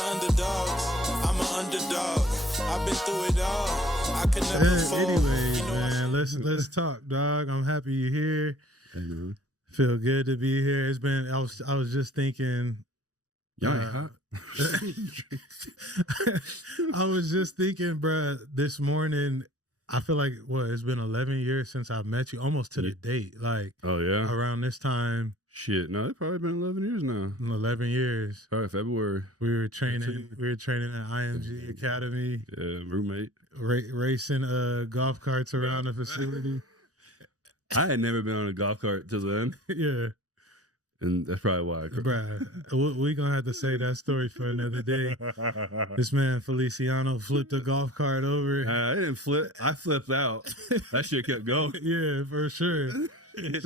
underdog. I'm an underdog. I've been through it all. I could never fall. Anyways, man, let's talk, dog. I'm happy you're here. Hey, Feel good to be here. It's been. I was just thinking. Y'all ain't hot. I was just thinking, bruh, this morning. I feel like it's been 11 years since I've met you, almost to the date. Like, oh yeah, around this time. Shit, no, it's probably been 11 years now. 11 years. Probably February. We were training at IMG Academy. Yeah, roommate. Racing golf carts around the facility. I had never been on a golf cart till then. Yeah. And that's probably why I cried. Bruh, we're going to have to say that story for another day. This man, Feliciano, flipped a golf cart over. I didn't flip. I flipped out. That shit kept going. Yeah, for sure. Hit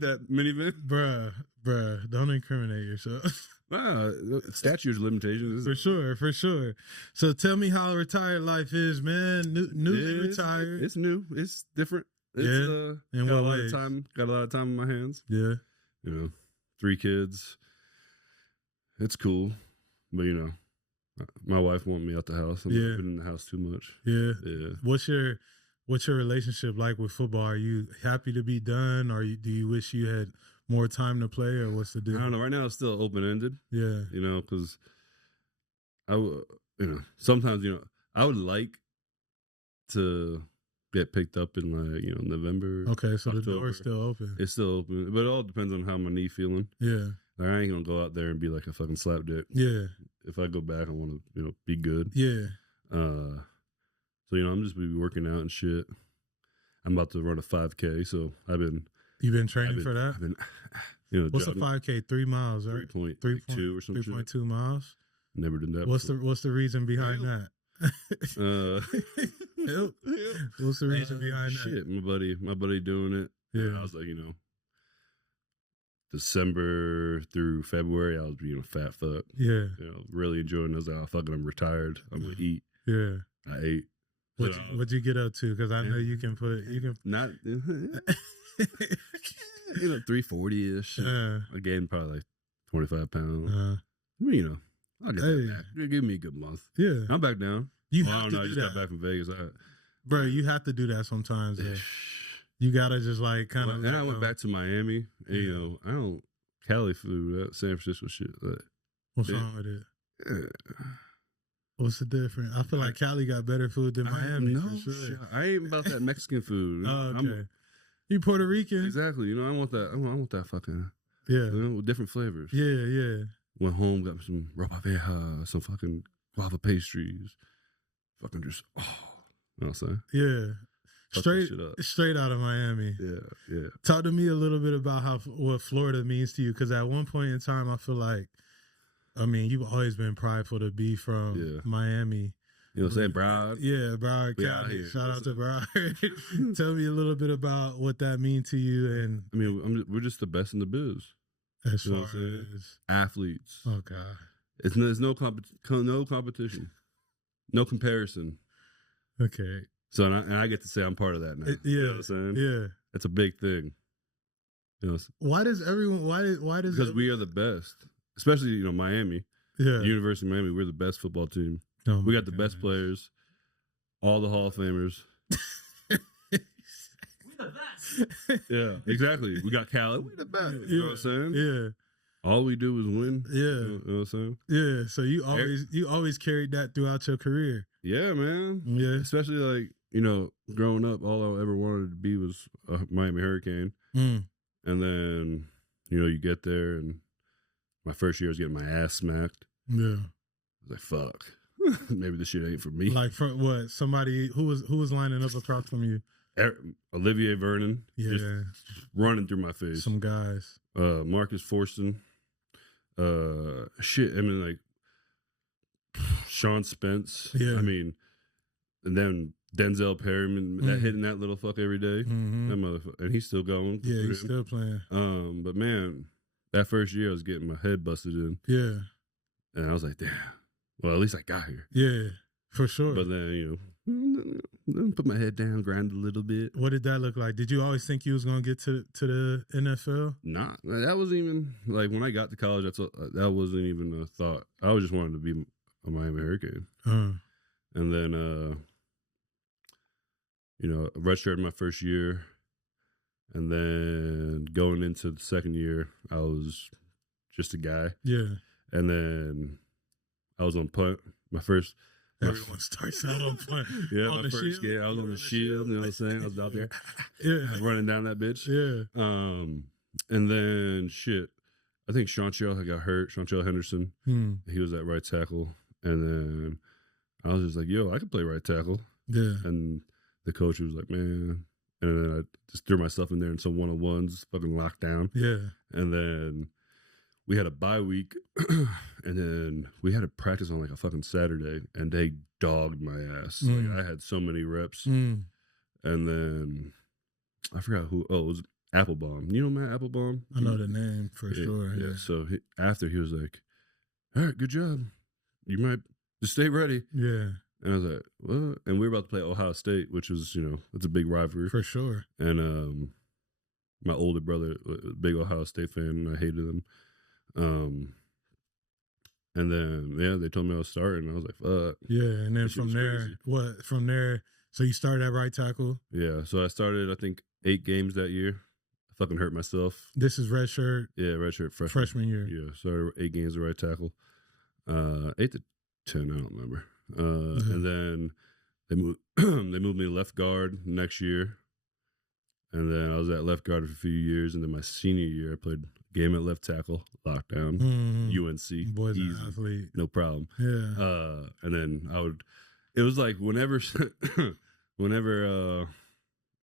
that minivan. Bruh, don't incriminate yourself. Wow, statute of limitations. For sure. So tell me how retired life is, man. Newly retired. It's new. It's different. It's, In got what a lot ways? of time. Got a lot of time on my hands. Yeah. 3 kids. It's cool, but my wife wants me out the house. I've been in the house too much. Yeah. Yeah. What's your relationship like with football? Are you happy to be done, or do you wish you had more time to play, or what's the deal? I don't know. Right now, it's still open ended. Yeah. Because sometimes I would like to get picked up in November. Okay, so October. the door's still open. It's still open, but it all depends on how my knee feeling. Yeah. Like, I ain't gonna go out there and be like a fucking slap dick. Yeah. If I go back, I want to be good. Yeah. So I'm just be working out and shit. I'm about to run a 5K, so You've been training for that? What's jogging. a 5K? 3 miles, right? 3.2 or something. 3.2 miles. Never done that. What's the reason behind that? What's the reason behind that? Shit, my buddy doing it. Yeah. I was like, December through February, I was being a fat fuck. Yeah. Really enjoying those. Oh, fucking, I'm retired. I'm gonna eat. Yeah. I ate. What'd you get up to? Because I know you can not 340-ish. I gained probably like 25 pounds. I'll get that back. Give me a good month. Yeah. I'm back down. I don't know. I just got back from Vegas. Bro, you have to do that sometimes. You gotta just like kind of. Then I went back to Miami. And, I don't Cali food, that San Francisco shit. What's wrong with it? What's the difference? I feel like Cali got better food than Miami. No, sure. I ain't about that Mexican food. Oh, okay. You Puerto Rican. Exactly. I want that. I want that fucking. Yeah. With different flavors. Yeah. Went home, got some ropa vieja, some fucking guava pastries. Fucking just, you know what I'm saying? Yeah. Straight out of Miami. Yeah. Talk to me a little bit about what Florida means to you, because at one point in time, I feel like, you've always been prideful to be from Miami. You know what I'm saying? Broward. Yeah, Broward County. Shout out to Broward. Tell me a little bit about what that means to you. And we're just the best in the biz. As far as athletes. Oh God. There's no competition. No comparison. Okay. So and I get to say I'm part of that now. You know what I'm saying? Yeah. That's a big thing. Why does everyone? Why does? Because we are the best, especially Miami. Yeah. The University of Miami. We're the best football team. Oh, we got the best players, all the Hall of Famers. We're the best. Yeah, exactly. We got Cali. We're the best. You know what I'm saying? Yeah. All we do is win. Yeah. You know what I'm saying? Yeah. So you always carried that throughout your career. Yeah, man. Yeah. Especially growing up, all I ever wanted to be was a Miami Hurricane. Mm. And then, you get there, and my first year I was getting my ass smacked. Yeah. I was like, fuck. Maybe this shit ain't for me. Like, for what? Somebody who was lining up across from you? Olivier Vernon. Yeah. Just running through my face. Some guys. Marcus Forston. Sean Spence. Yeah. And then Denzel Perryman, that hitting that little fuck every day. Mm-hmm. That motherfucker. And he's still going. Yeah, he's still playing. But man, that first year I was getting my head busted in. Yeah. And I was like, damn. Well, at least I got here. Yeah, for sure. But then, put my head down, grind a little bit. What did that look like? Did you always think you was going to get to the NFL? Nah, that wasn't even, when I got to college, that wasn't even a thought. I was just wanted to be a Miami Hurricane. And then, redshirted my first year. And then going into the second year, I was just a guy. Yeah. And then I was on punt. Everyone starts out on punt. Yeah, my first game, I was on the shield. You know what I'm saying? I was out there running down that bitch. Yeah. And then, I think Chantrell had got hurt. Chantrell Henderson. He was at right tackle. And then I was just like, yo, I could play right tackle. Yeah. And the coach was like, man. And then I just threw myself in there in some one-on-ones, fucking locked down. Yeah. And then we had a bye week. And then we had to practice on like a fucking Saturday. And they dogged my ass. Like, I had so many reps. And then I forgot who. Oh, it was Applebaum. You know Matt Applebaum? I know the name for sure. Yeah. So after he was like, all right, good job. You might just stay ready. Yeah. And I was like, what? And we were about to play Ohio State, which was, it's a big rivalry. For sure. And my older brother, big Ohio State fan, and I hated him. And then, they told me I was starting. And I was like, fuck. Yeah, and then from there, so you started at right tackle? Yeah, so I started, I think, 8 games that year. I fucking hurt myself. This is redshirt? Yeah, redshirt freshman year. Yeah, started 8 games at right tackle. 8 to 10, I don't remember. And then they moved me to left guard next year. And then I was at left guard for a few years. And then my senior year, I played a game at left tackle, lockdown, UNC. Boys easy, an athlete. no problem. Yeah. And then it was like whenever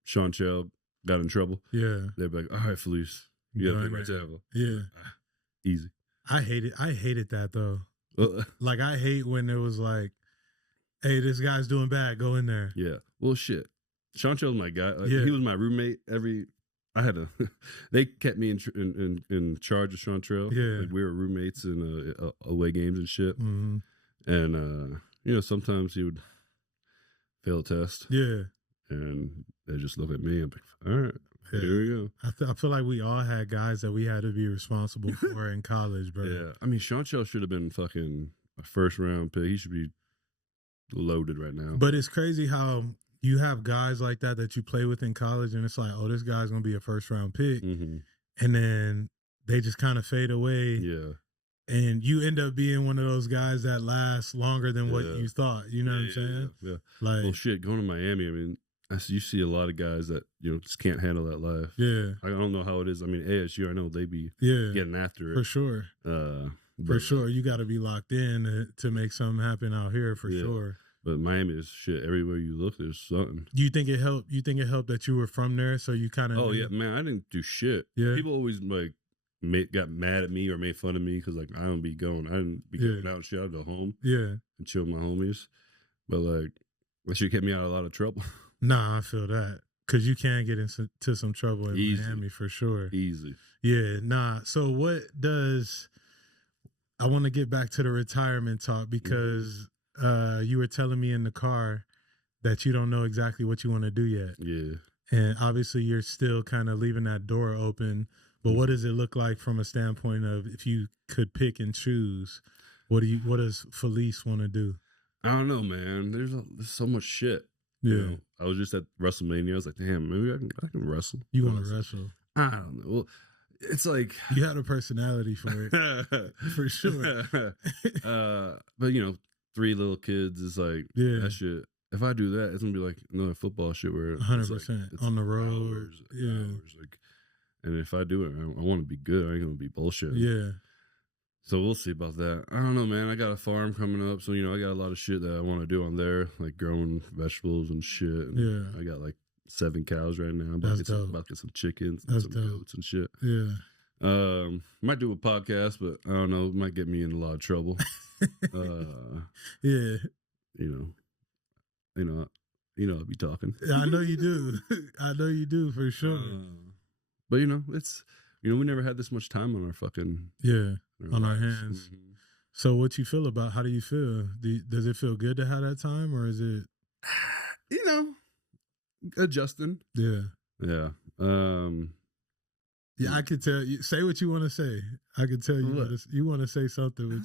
Sean Chell got in trouble, they'd be like, all right, Felice, you got to play right tackle. Yeah. Easy. I hated that though. Like I hate when it was like, hey, this guy's doing bad, go in there. Yeah. Well, shit. Chantrell's my guy. He was my roommate. They kept me in charge of Chantrell. Yeah. Like we were roommates in away games and shit. Mm-hmm. And sometimes he would fail a test. Yeah. And they just look at me and be like, all right, here we go. I feel like we all had guys that we had to be responsible for in college, bro. Yeah. I mean, Chantrell should have been fucking a first round pick. He should be loaded right now. But it's crazy how you have guys like that you play with in college, and it's like, oh, this guy's going to be a first-round pick. Mm-hmm. And then they just kind of fade away. Yeah. And you end up being one of those guys that lasts longer than what you thought. You know what I'm saying? Yeah. Like, well, shit, going to Miami, I mean, you see a lot of guys that, just can't handle that life. Yeah. I don't know how it is. I mean, ASU, I know they be getting after it. For sure. For sure. You got to be locked in to make something happen out here, for sure. But Miami is shit. Everywhere you look, there's something. Do you think it helped? You think it helped that you were from there, so you kind of? Oh yeah, man, I didn't do shit. Yeah, people always got mad at me or made fun of me because I don't be going. I didn't be going out and shit. I'd go home. Yeah, and chill with my homies. But that shit kept me out of a lot of trouble. Nah, I feel that because you can get into some trouble in Miami for sure. Easy. Yeah. Nah. So what does? I want to get back to the retirement talk because. You were telling me in the car that you don't know exactly what you want to do yet. Yeah. And obviously you're still kind of leaving that door open. But what does it look like from a standpoint of if you could pick and choose? What does Felice want to do? I don't know, man. There's so much shit. Yeah. I was just at WrestleMania. I was like, damn, maybe I can wrestle. You want to wrestle? I don't know. Well, it's like you had a personality for it. For sure. But 3 little kids is like that shit. If I do that, it's gonna be like another football shit where 100% on the road. Hours, and if I do it, I want to be good. I ain't gonna be bullshit. Yeah. So we'll see about that. I don't know, man. I got a farm coming up, so I got a lot of shit that I want to do on there, like growing vegetables and shit. And I got like 7 cows right now. I'm about to get some chickens and some goats and shit. Yeah. Might do a podcast, but I don't know. It might get me in a lot of trouble. Yeah. I'll be talking. I know you do. I know you do for sure. But it's we never had this much time on our fucking on our hands. Mm-hmm. So what you feel about? How do you feel? Does it feel good to have that time, or is it? Adjusting. Yeah. Yeah. Yeah, I could tell you. Say what you want to say. I could tell you. You want to say something,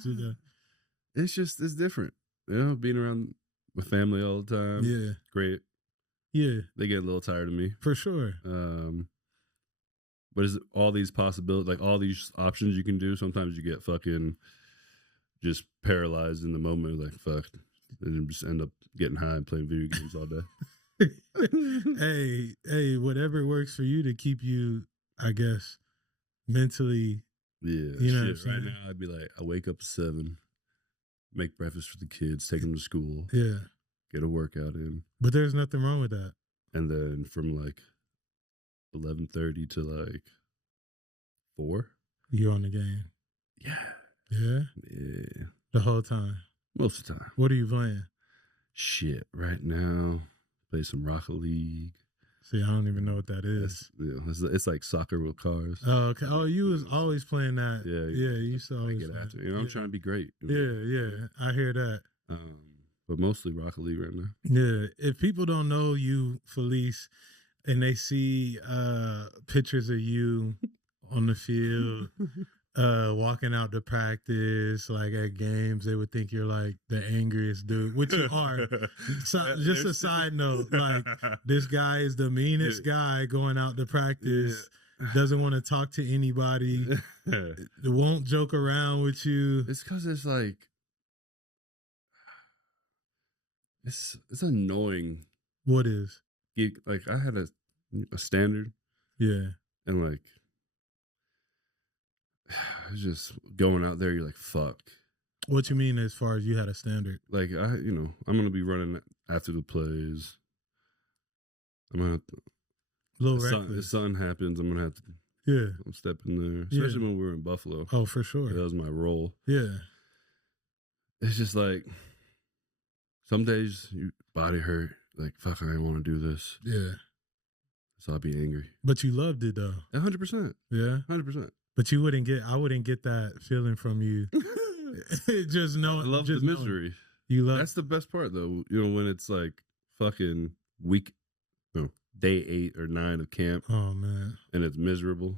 but it's different. You know, being around my family all the time. Yeah. Great. Yeah. They get a little tired of me. For sure. But is all these possibilities, like all these options you can do, sometimes you get fucking just paralyzed in the moment, like fuck, and just end up getting high and playing video games all day. Hey, whatever works for you to keep you, I guess, mentally. Yeah, you know shit. Right now, I'd be like, I wake up at 7, make breakfast for the kids, take them to school, yeah, get a workout in. But there's nothing wrong with that. And then from like 11:30 to like 4, you're on the game. Yeah. Yeah? Yeah. The whole time? Most of the time. What are you playing? Shit. Right now, play some Rocket League. See, I don't even know what that is. It's like soccer with cars. Oh, okay. Oh, you was always playing that. Yeah. Yeah, you used to always get after it. You know, I'm trying to be great. Yeah. I hear that. But mostly Rocket League right now. Yeah. If people don't know you, Felice, and they see pictures of you on the field, walking out to practice, like at games, they would think you're like the angriest dude, which you are. So, just a side note, like this guy is the meanest guy going out to practice, doesn't want to talk to anybody, won't joke around with you. It's because it's like, it's annoying. What is? Like I had a standard. Yeah. And like, it's just going out there, you're like, fuck. What you mean as far as you had a standard? Like, I'm going to be running after the plays. I'm going to have to. If something happens, I'm going to have to. Yeah. I'm stepping there. Especially when we were in Buffalo. Oh, for sure. That was my role. Yeah. It's just like, some days your body hurt. Like, fuck, I didn't want to do this. Yeah. So I'll be angry. But you loved it though. 100%. Yeah. 100%. But I wouldn't get that feeling from you. Just know. I love the misery. You love. That's the best part though. You know, when it's like fucking day 8 or 9 of camp. Oh man. And it's miserable.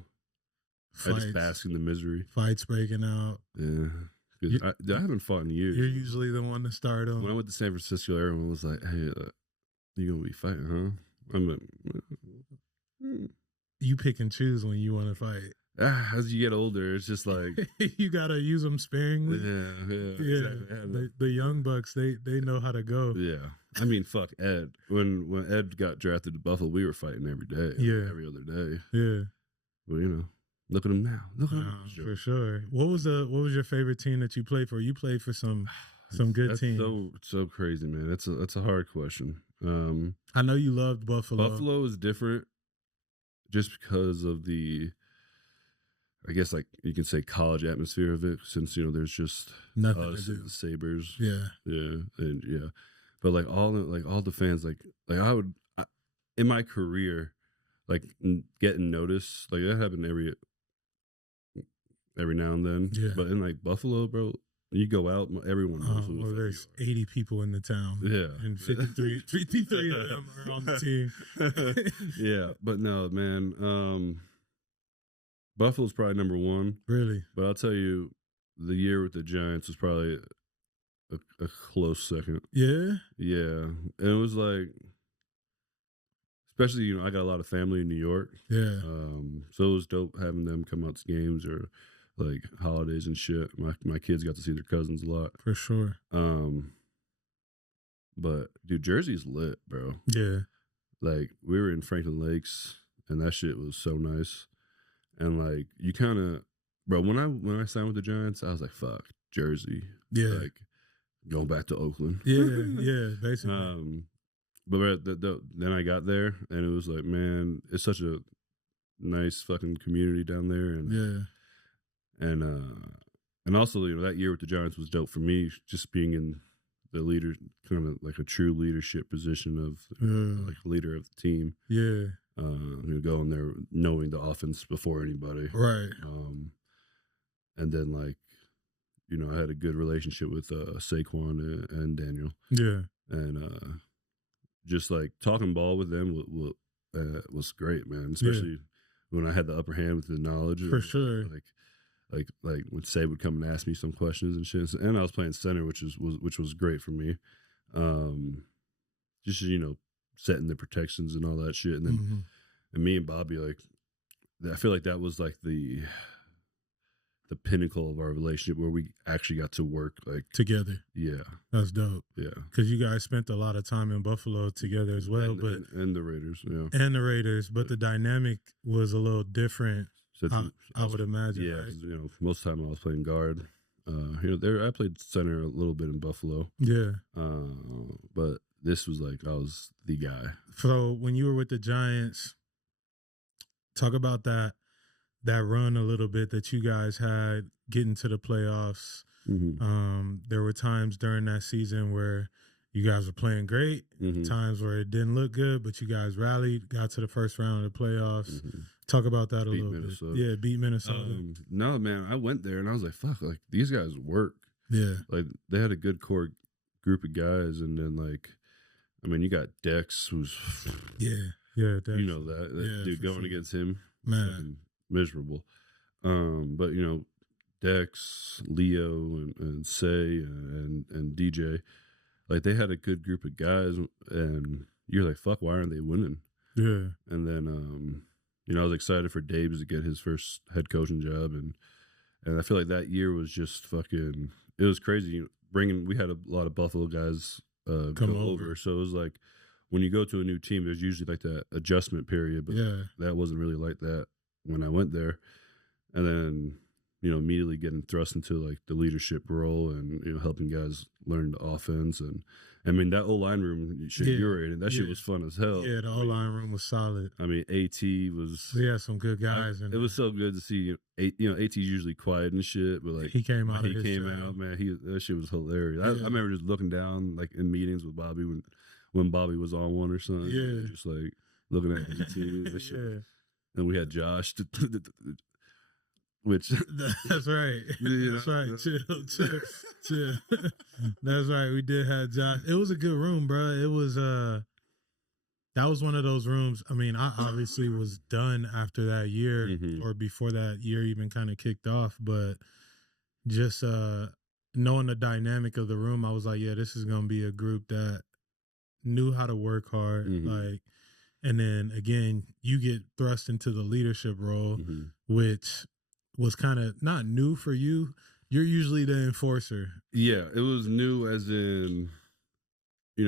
I just bask in the misery. Fights breaking out. Yeah. I haven't fought in years. You're usually the one to start them. When I went to San Francisco, everyone was like, hey, you going to be fighting, huh? I'm like, you pick and choose when you want to fight. As you get older, it's just like you gotta use them sparingly. Yeah. Exactly. The young bucks, they know how to go. Yeah, I mean, fuck Ed. When Ed got drafted to Buffalo, we were fighting every day. Yeah, every other day. Yeah, well, you know, look at him now. Look at him for sure. What was your favorite team that you played for? You played for some good teams. So crazy, man. That's a hard question. I know you loved Buffalo. Buffalo is different, just because of the. I guess like you can say college atmosphere of it, since there's just nothing us to do. The Sabres, yeah, but like all the fans, like in my career, like getting noticed, like that happened every now and then. Yeah, but in like Buffalo, bro, you go out, everyone knows who there's 80 people in the town. Yeah, and 53 of them are on the team. Yeah, but no, man. Buffalo's probably number 1. Really? But I'll tell you, the year with the Giants was probably a close second. Yeah? Yeah. And it was like, especially, I got a lot of family in New York. Yeah. So it was dope having them come out to games or like holidays and shit. My kids got to see their cousins a lot. For sure. But dude, Jersey's lit, bro. Yeah. Like we were in Franklin Lakes and that shit was so nice. And like you kind of, bro, when I signed with the Giants, I was like, "Fuck, Jersey." Yeah, like going back to Oakland. Yeah, basically. But then I got there, and it was like, man, it's such a nice fucking community down there, and also that year with the Giants was dope for me, just being in the leader, kind of like a true leadership position of like leader of the team. Yeah. Going there knowing the offense before anybody. Right. And then like, I had a good relationship with Saquon and Daniel. Yeah. And just like talking ball with them was great, man. Especially when I had the upper hand with the knowledge. For sure. Like like when Say would come and ask me some questions and shit. And I was playing center, which was great for me. Just setting the protections and all that shit, and then and me and Bobby, like, I feel like that was like the pinnacle of our relationship where we actually got to work like together. Yeah, that's dope. Yeah, because you guys spent a lot of time in Buffalo together as well, and the Raiders, but the dynamic was a little different. So I would imagine. Yeah, right? Most of the time I was playing guard. I played center a little bit in Buffalo. Yeah, but this was like I was the guy. So when you were with the Giants, talk about that run a little bit that you guys had getting to the playoffs. There were times during that season where you guys were playing great, times where it didn't look good, but you guys rallied, got to the first round of the playoffs. Talk about that a little bit. Yeah, beat Minnesota. No, man, I went there and I was like, fuck, like these guys work. Yeah. Like they had a good core group of guys, and then like, I mean, you got Dex, who's Dex. You know that dude going against him, man, miserable. But Dex, Leo, and Say, and DJ, like they had a good group of guys, and you're like, fuck, why aren't they winning? Yeah. And then I was excited for Dabes to get his first head coaching job, and I feel like that year was just fucking. It was crazy. We had a lot of Buffalo guys come over, so it was like when you go to a new team, there's usually like that adjustment period, but that wasn't really like that when I went there. And then immediately getting thrust into like the leadership role and helping guys learn the offense. And I mean that O-line room shit you were in, that shit was fun as hell. Yeah, the O-line room was solid. I mean AT was we had some good guys it was so good to see. AT's usually quiet and shit, but like he came out, man, that shit was hilarious. I remember just looking down like in meetings with Bobby when Bobby was on one or something, just like looking at AT and shit. And we had Josh which that's right. That's right. Chill. That's right. We did have Josh. It was a good room, bro. It was that was one of those rooms. I mean, I obviously was done after that year or before that year even kind of kicked off, but just knowing the dynamic of the room, I was like, yeah, this is gonna be a group that knew how to work hard, like. And then again, you get thrust into the leadership role, which was kind of not new for you. You're usually the enforcer. Yeah, it was new as in,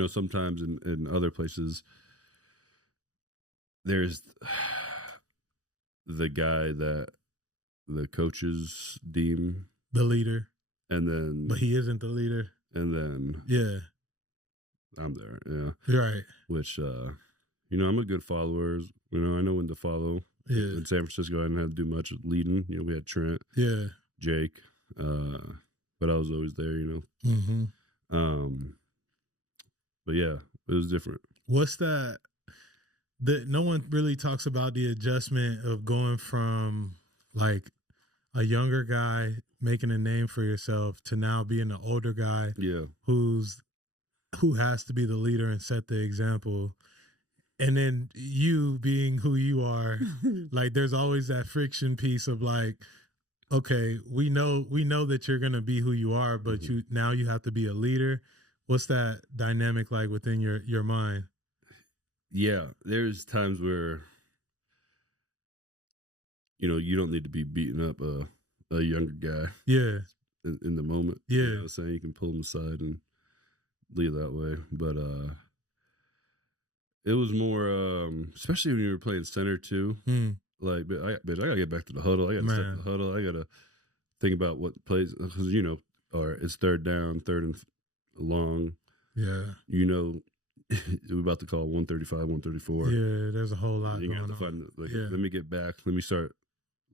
sometimes in other places, there's the guy that the coaches deem the leader. And then... But he isn't the leader. And then... Yeah. I'm there, yeah. Right. Which, I'm a good follower. I know when to follow. Yeah. In San Francisco, I didn't have to do much leading. We had Trent. Yeah. Jake. But I was always there, But yeah, it was different. What's that? No one really talks about the adjustment of going from like a younger guy making a name for yourself to now being an older guy. Yeah. Who has to be the leader and set the example. And then you being who you are, like there's always that friction piece of like, okay, we know that you're gonna be who you are, but you have to be a leader. What's that dynamic like within your mind? Yeah, there's times where you don't need to be beating up a younger guy. Yeah, in the moment. Yeah, you know what I'm saying, you can pull him aside and lead that way, but it was more, especially when you were playing center too. Like, I gotta get back to the huddle. I gotta set the huddle. I gotta think about what plays, because or it's third down, third and long. Yeah, we're about to call 135, 134. Yeah, there's a whole lot. You have to find let me get back. Let me start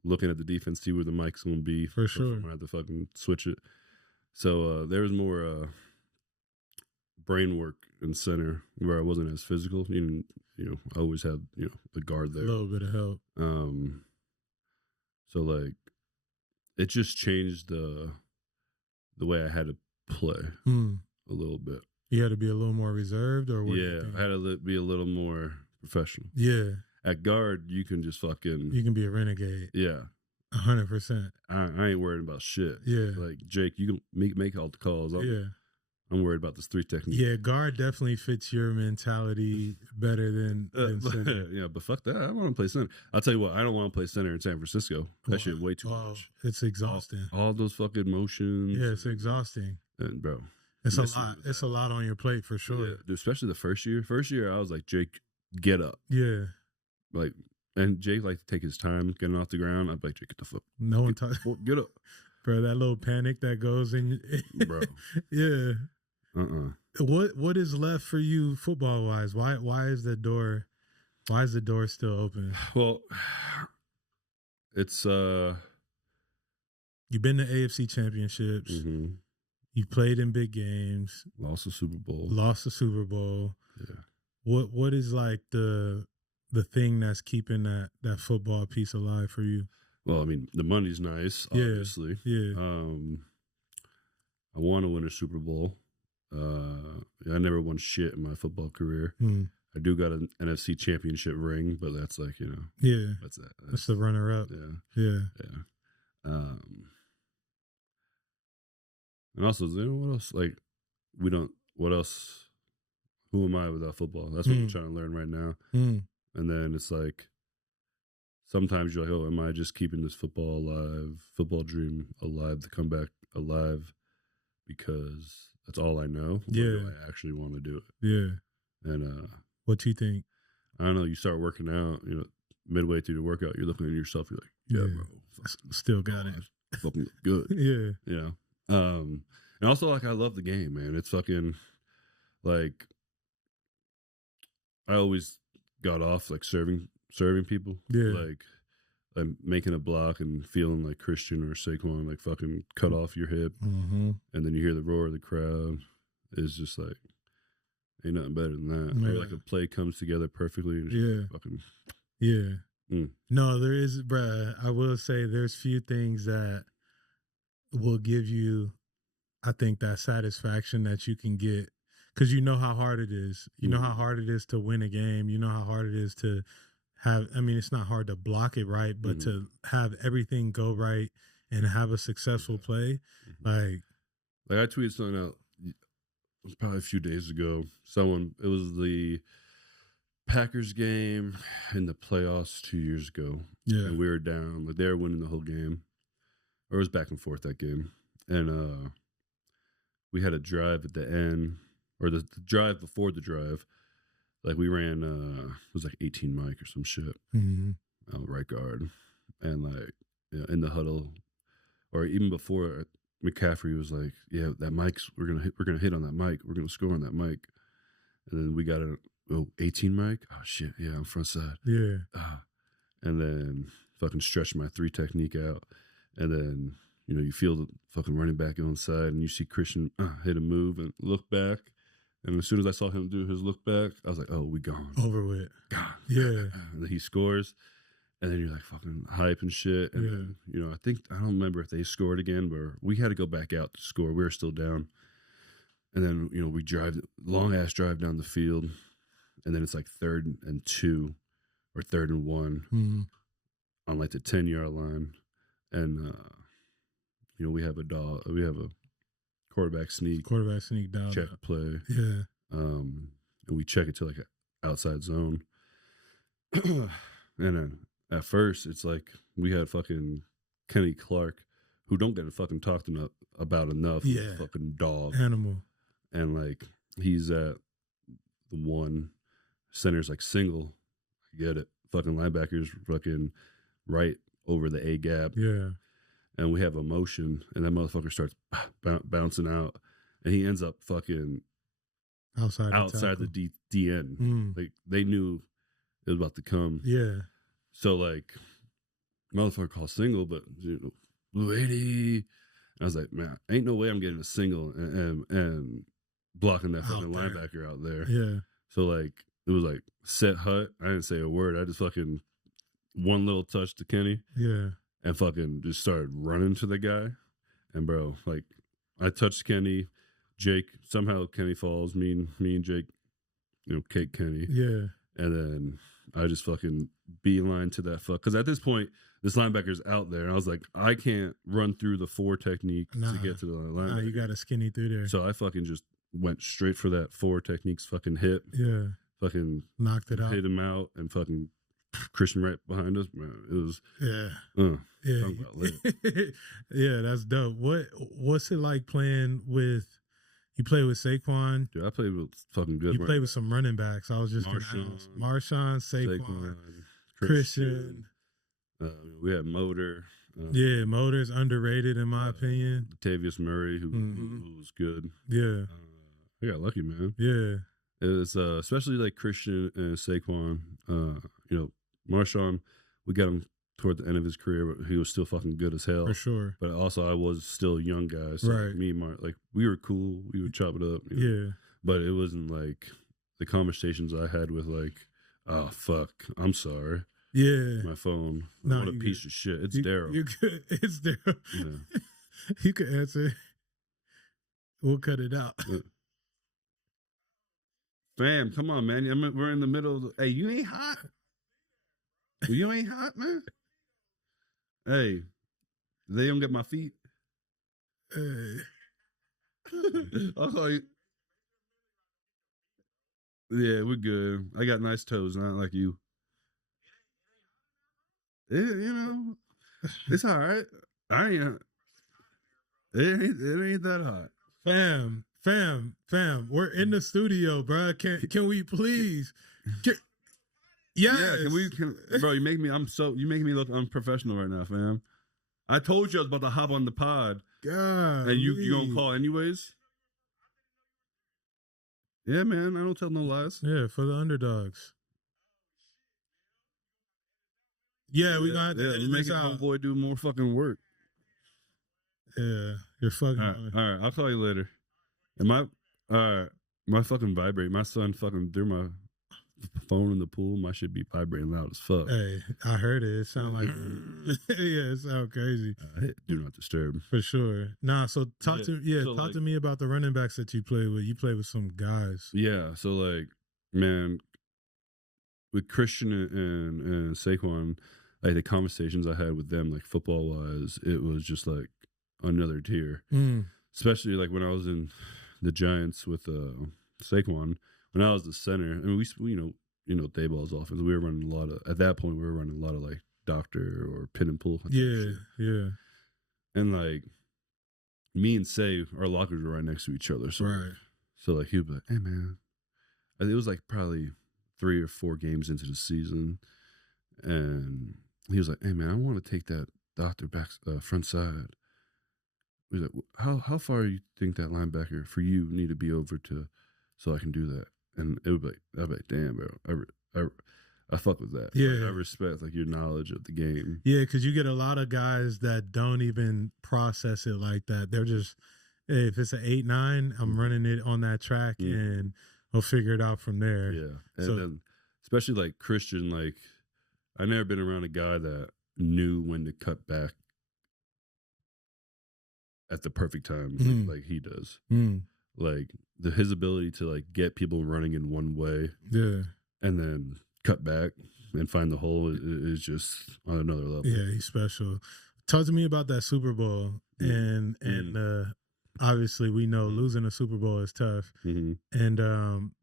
looking at the defense, see where the mic's gonna be. For sure, I have to fucking switch it. So there was more brain work in center where I wasn't as physical. I always had the guard there, a little bit of help. So like it just changed the way I had to play a little bit. You had to be a little more reserved, or what? Yeah, I had to be a little more professional. Yeah, at guard you can just fucking you can be a renegade. Yeah, 100%. I ain't worried about shit. Yeah. Like Jake, you can make all the calls. I'm worried about this 3 technique. Yeah, guard definitely fits your mentality better than center. Yeah, but fuck that. I want to play center. I'll tell you what, I don't want to play center in San Francisco. That shit way too much. It's exhausting. All those fucking motions. Yeah, it's exhausting. And bro, it's a lot. It's a lot on your plate for sure. Yeah, dude, especially the first year. First year, I was like, Jake, get up. Yeah. Like, and Jake like to take his time getting off the ground. I'd be like, Jake, get the fuck. No one get up. Bro, that little panic that goes in. Bro. Yeah. What is left for you football wise? Why is the door still open? Well, it's you've been to AFC championships. Mm-hmm. You played in big games. Lost the Super Bowl. Yeah. What is like the thing that's keeping that football piece alive for you? Well, I mean, the money's nice, obviously. Yeah. I want to win a Super Bowl. I never won shit in my football career. I do got an NFC championship ring, but that's like, yeah, that's that. That's the runner up. Yeah. And also, what else? Like, what else? Who am I without football? That's what I'm trying to learn right now. And then it's like, sometimes you're like, oh, am I just keeping this football dream alive, to come back alive because that's all I know? Or do I actually want to do it? Yeah. And what do you think? I don't know. You start working out, midway through the workout, you're looking at yourself, you're like, yeah, bro. Still got it. Fucking look good. Yeah. And also, like, I love the game, man. It's fucking, like, I always got off, like, serving people. Yeah. Like, I'm making a block and feeling like Christian or Saquon, like, fucking cut off your hip. Mm-hmm. And then you hear the roar of the crowd. It's just like, ain't nothing better than that. Yeah. Or like a play comes together perfectly. And yeah. Fucking. Yeah. No, there is, bruh. I will say there's few things that will give you, I think, that satisfaction that you can get. Because you know how hard it is. You know how hard it is to win a game. You know how hard it is to have, I mean, it's not hard to block it right, but to have everything go right and have a successful play. Like I tweeted something out probably a few days ago. It was the Packers game in the playoffs 2 years ago. Yeah. And we were down. Like, they were winning the whole game. Or it was back and forth that game. And we had a drive at the end, or the drive before the drive. Like, we ran, it was like 18 mic or some shit. Right guard. And, like, in the huddle, or even before, McCaffrey was like, yeah, that mic's, we're gonna hit on that mic. We're gonna score on that mic. And then we got 18 mic. Oh shit, yeah, I'm front side. Yeah. And then fucking stretch my 3 technique out. And then, you feel the fucking running back on side, and you see Christian hit a move and look back. And as soon as I saw him do his look back, I was like, oh, we gone. Over with. God. Yeah. And then he scores. And then you're like fucking hype and shit. And then, I don't remember if they scored again, but we had to go back out to score. We were still down. And then, we drive, long ass drive down the field. And then it's like 3rd and 2 or 3rd and 1 on like the 10-yard line. And, we have a quarterback sneak down. Check play. Yeah. And we check it to like an outside zone. And then at first, it's like we had fucking Kenny Clark, who don't get fucking talked about enough. Yeah. Fucking dog. Animal. And like, he's at the 1, center's like single. I get it. Fucking linebackers fucking right over the A gap. Yeah. And we have a motion, and that motherfucker starts bouncing out, and he ends up fucking outside the DN. Like, they knew it was about to come. Yeah. So, like, motherfucker called single, but, blue 80. I was like, man, ain't no way I'm getting a single and blocking that fucking linebacker out there. Yeah. So, like, it was like set hut. I didn't say a word. I just fucking one little touch to Kenny. Yeah. And fucking just started running to the guy. And, bro, like, I touched Kenny. Jake, somehow Kenny falls. Me and Jake, kick Kenny. Yeah. And then I just fucking beeline to that fuck. Because at this point, this linebacker's out there. And I was like, I can't run through the 4 technique to get to the linebacker. Nah, you got to skinny through there. So I fucking just went straight for that 4 techniques fucking hit. Yeah. Fucking knocked it out. Hit him out and fucking Christian right behind us. Man, it was yeah, that's dope. What's it like playing with? You play with Saquon. Dude, I played with fucking good. You played with some running backs. I was just Marshawn, Saquon, Christian. We had Motor. Motor's underrated in my opinion. Latavius Murray, who was good. Yeah, I got lucky, man. Yeah, it was especially like Christian and Saquon. Marshawn, we got him toward the end of his career, but he was still fucking good as hell. For sure. But also, I was still a young guy. So right. Me and Mark, like, we were cool. We would chop it up. Yeah. But it wasn't like the conversations I had with, like, oh, fuck, I'm sorry. Yeah. My phone. No, what a piece of shit. It's Daryl. You could. It's Daryl. Yeah. You could answer. We'll cut it out. Fam, come on, man. We're in the middle of hey, you ain't hot? You ain't hot, man? Hey, they don't get my feet. Hey. I'll call you. Yeah, we're good. I got nice toes, not like you. Yeah, it's all right. I ain't. It ain't that hot. Fam. We're in the studio, bro. Can we please? Yes. Yeah, bro, you make me look unprofessional right now, fam. I told you I was about to hop on the pod. God. And you gonna call anyways? Yeah, man, I don't tell no lies. Yeah, for the underdogs. Yeah, we gonna have to make homeboy do more fucking work. Yeah, you're fucking. All right, I'll call you later. And my fucking vibrate. My son fucking threw my phone in the pool. My shit be vibrating loud as fuck. Hey, I heard it. It sound like yeah, it sound crazy. Do not disturb. For sure. Nah, so talk to me about the running backs that you play with. You play with some guys. Yeah, so like, man, with Christian and Saquon, like the conversations I had with them, like football wise, it was just like another tier. Especially like when I was in the Giants with Saquon. When I was the center, I mean, we Dayball's offense. We were running a lot of. At that point, we were running a lot of like doctor or pin and pull. Yeah. And like me and Say, our lockers were right next to each other. So, right. So like he'd be like, "Hey man," it was like probably 3 or 4 games into the season, and he was like, "Hey man, I want to take that doctor back front side." He's like, "How far you think that linebacker for you need to be over to, so I can do that?" And it would be like, I'd be like, "Damn, bro, I fuck with that. Yeah, like, I respect like your knowledge of the game." Yeah, because you get a lot of guys that don't even process it like that. They're just, hey, if it's an 8-9, I'm running it on that track, and we'll figure it out from there. Yeah, and then especially like Christian, like I never been around a guy that knew when to cut back at the perfect time like he does. Like his ability to like get people running in one way, and then cut back and find the hole is just on another level. Yeah, he's special. Talk to me about that Super Bowl, and obviously we know losing a Super Bowl is tough, and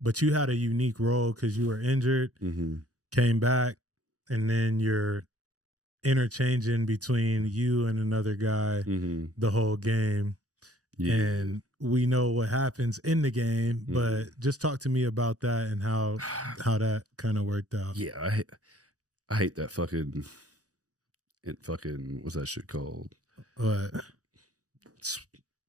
but you had a unique role because you were injured, came back, and then you're interchanging between you and another guy the whole game. Yeah. And we know what happens in the game, but just talk to me about that and how that kind of worked out. Yeah, I hate that fucking what's that shit called? What?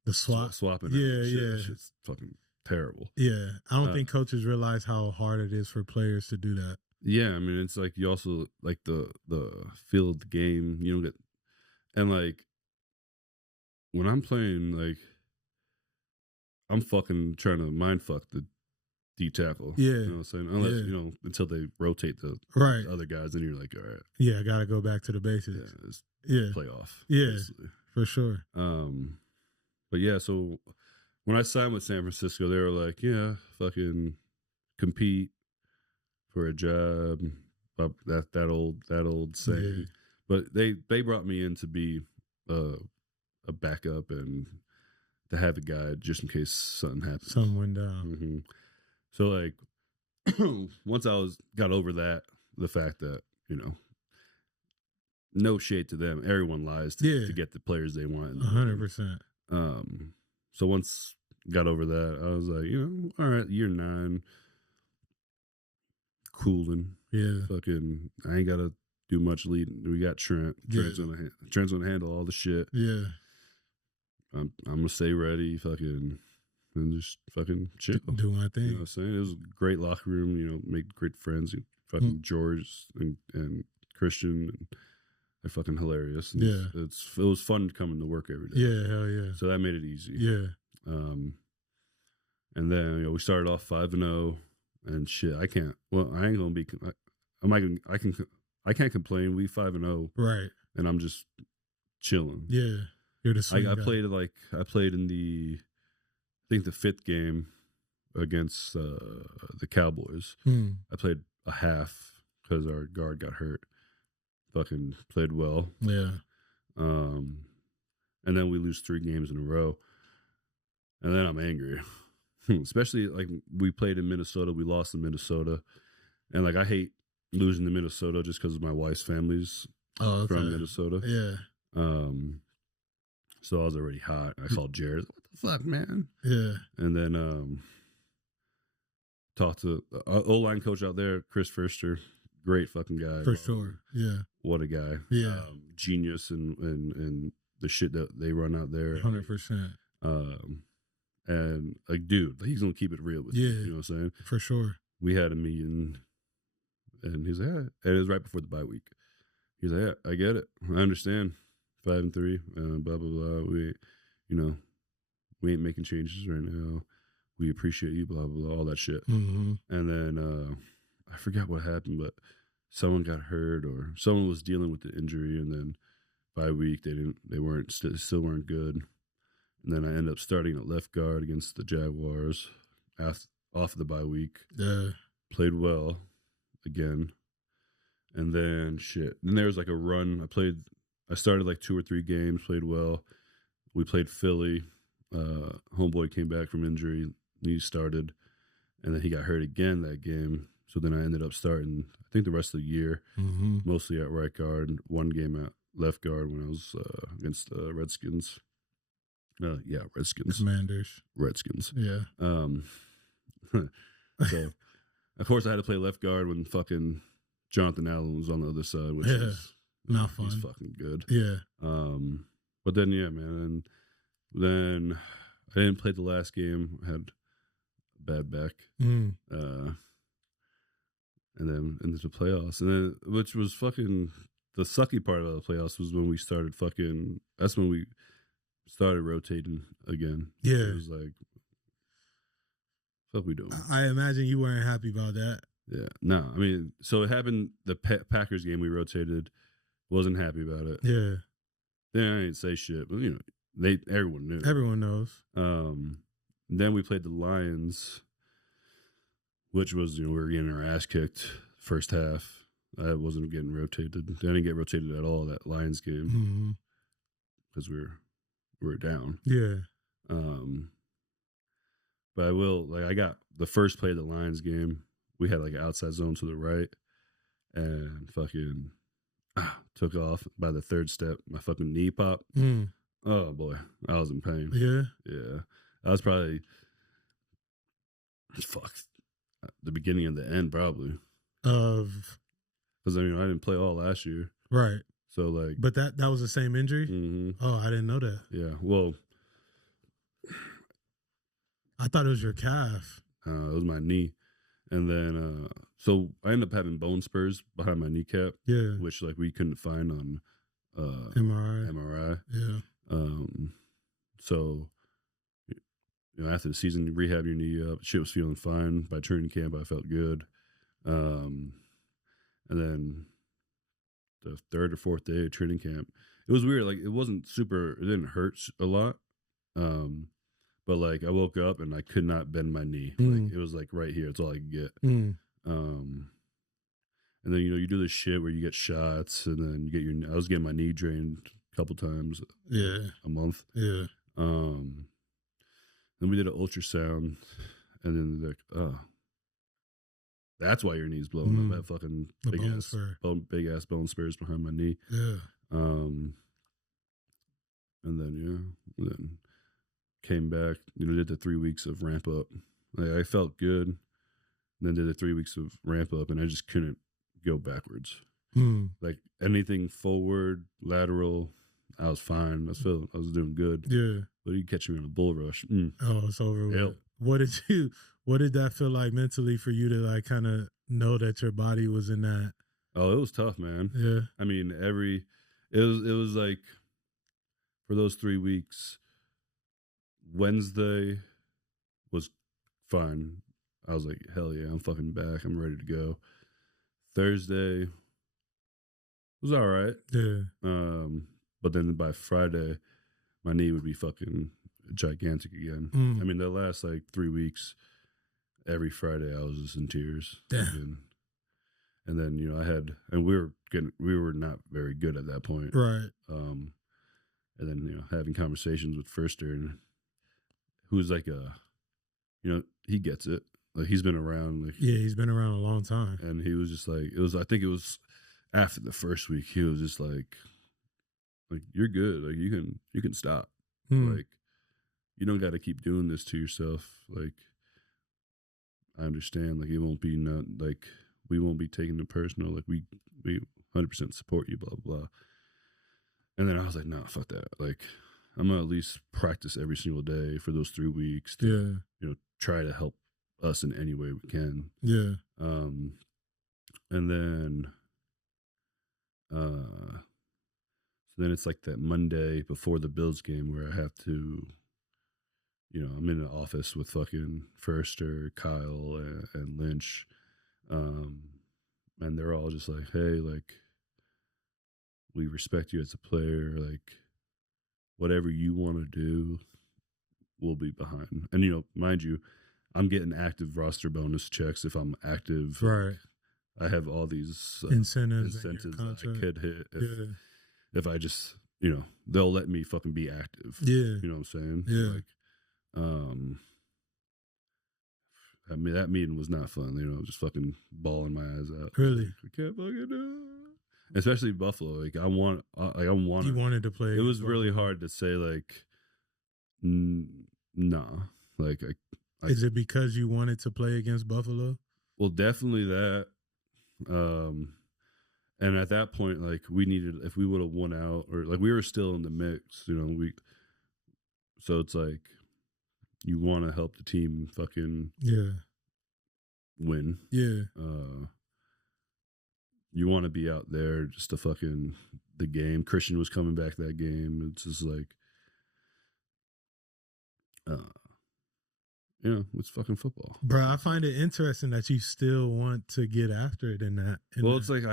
The swapping. Yeah. It's fucking terrible. Yeah, I don't think coaches realize how hard it is for players to do that. Yeah, I mean, it's like you also like the feel of the game. You don't get, and like when I'm playing, like I'm fucking trying to mind fuck the D tackle. Yeah, you know what I'm saying? Unless until they rotate the other guys, then you're like, all right. Yeah, I gotta go back to the basics. Yeah, playoff. Yeah, basically. For sure. But yeah, so when I signed with San Francisco, they were like, yeah, fucking compete for a job, that old saying. But they brought me in to be a backup and to have a guide just in case something happens. Something went down. Mm-hmm. So like once I got over that, the fact that, you know, no shade to them, everyone lies to get the players they want. 100%. So once got over that, I was like, you know, all right, year 9, cooling. Yeah. Fucking, I ain't gotta do much leading. We got Trent. Trent's gonna handle all the shit. Yeah. I'm gonna stay ready, fucking, and just fucking chill. Do my thing. You know what I'm saying? It was a great locker room, you know, made great friends. Fucking George and Christian, and they're fucking hilarious. And it was fun coming to work every day. Yeah, hell yeah. So that made it easy. Yeah. And then, you know, we started off 5-0 and shit. I ain't gonna be, I can't complain. We 5-0. Right. And I'm just chilling. Yeah. You're the swing guy. I played in the, I think the 5th game against the Cowboys. I played a half because our guard got hurt. Fucking played well. Yeah. And then we lose 3 games in a row. And then I'm angry. Especially like we played in Minnesota. We lost in Minnesota. And like I hate losing to Minnesota just because my wife's family's from Minnesota. Yeah. So I was already hot. I called Jared. What the fuck, man? Yeah. And then talked to O-line coach out there, Chris Furster. Great fucking guy. For sure. Yeah. What a guy. Yeah. Genius and the shit that they run out there. 100%. And like, dude, he's gonna keep it real with you. You know what I'm saying? For sure. We had a meeting, and he's like, yeah. And it was right before the bye week. He's like, yeah, I get it. I understand. 5-3, blah blah blah. We, you know, we ain't making changes right now. We appreciate you, blah blah blah, all that shit. Mm-hmm. And then I forgot what happened, but someone got hurt or someone was dealing with the injury, and then bye week still weren't good. And then I ended up starting at left guard against the Jaguars off the bye week. Yeah. Played well again. And then Then there was like a run. I started like 2 or 3 games, played well. We played Philly. Homeboy came back from injury. He started. And then he got hurt again that game. So then I ended up starting, I think, the rest of the year, mostly at right guard, 1 game at left guard when I was against the Redskins. Redskins. Commanders. Redskins. Yeah. So, of course, I had to play left guard when fucking Jonathan Allen was on the other side, which is not fun. He's fucking good. Yeah. But then, yeah, man. And then I didn't play the last game. I had a bad back. And then into the playoffs. And then, which was fucking, the sucky part of the playoffs was when we started that's when we started rotating again. Yeah. It was like, what we doing? I imagine you weren't happy about that. Yeah. No, I mean, so it happened, the Packers game we rotated, wasn't happy about it. Yeah. Then I didn't say shit, but, you know, everyone knew. Everyone knows. Then we played the Lions, which was, you know, we were getting our ass kicked first half. I wasn't getting rotated. I didn't get rotated at all that Lions game because we were down. Yeah. But I got the first play of the Lions game. We had like an outside zone to the right, and fucking took off. By the 3rd step, my fucking knee popped. Oh boy, I was in pain. Yeah. I was probably the beginning of the end, probably. Because I didn't play all last year, right? So like, but that was the same injury. Oh, I didn't know that. Yeah, well, I thought it was your calf. It was my knee, and then so I ended up having bone spurs behind my kneecap. Yeah, which like we couldn't find on MRI. Yeah. So, you know, after the season, you rehab your knee up. Shit was feeling fine. By training camp, I felt good. And then the 3rd or 4th day of training camp, it was weird. Like, it didn't hurt a lot. But like I woke up and I could not bend my knee. Like, it was like right here. It's all I could get. And And then, you know, you do this shit where you get shots and then you get I was getting my knee drained a couple times a month. Yeah. Then we did an ultrasound and then they're like, oh, that's why your knee's blowing up. That fucking big ass bone spurs behind my knee. Yeah. And then came back, you know, did the 3 weeks of ramp up. Like, I felt good. And then did the 3 weeks of ramp up and I just couldn't go backwards. Like anything forward, lateral, I was fine. I was doing good. Yeah. But you catch me on a bull rush. Oh, it's over with. What did that feel like mentally for you to like kind of know that your body was in that? Oh, it was tough, man. Yeah. I mean, it was like for those 3 weeks, Wednesday was fine. I was like, hell yeah, I'm fucking back. I'm ready to go. Thursday was all right. Yeah. But then by Friday, my knee would be fucking gigantic again. I mean, the last like 3 weeks, every Friday I was just in tears. Damn. And then, you know, we were not very good at that point. Right. And then, you know, having conversations with Firster, who's like you know, he gets it. Like he's been around. Like, yeah, he's been around a long time. And he was just like, I think it was after the first week, he was just like you're good. Like you can stop. Like you don't got to keep doing this to yourself. Like I understand. Like it won't be we won't be taking it personal. Like we 100% support you. Blah blah blah. And then I was like, no, fuck that. Like I'm gonna at least practice every single day for those 3 weeks. To, you know, try to help us in any way we can. Yeah. And then then it's like that Monday before the Bills game where I have to, you know, I'm in the office with fucking Firster, Kyle, and Lynch. And they're all just like, hey, like, we respect you as a player. Like, whatever you want to do, we'll be behind. And, you know, mind you, I'm getting active roster bonus checks if I'm active. Right. I have all these incentives that I could hit if I just, you know, they'll let me fucking be active. Yeah. You know what I'm saying? Yeah. Like, I mean, that meeting was not fun. You know, just fucking bawling my eyes out. Really? We can't fucking do it. Especially Buffalo. Like, I want. You wanted to play. It was really hard to say, like, nah. Like, is it because you wanted to play against Buffalo? Well, definitely that. And at that point, like, we needed, if we would have won out, or like we were still in the mix, you know, so it's like, you want to help the team fucking win. Yeah. You want to be out there just to fucking the game. Christian was coming back that game. It's just like, you know, it's fucking football. Bro, I find it interesting that you still want to get after it in that. It's like,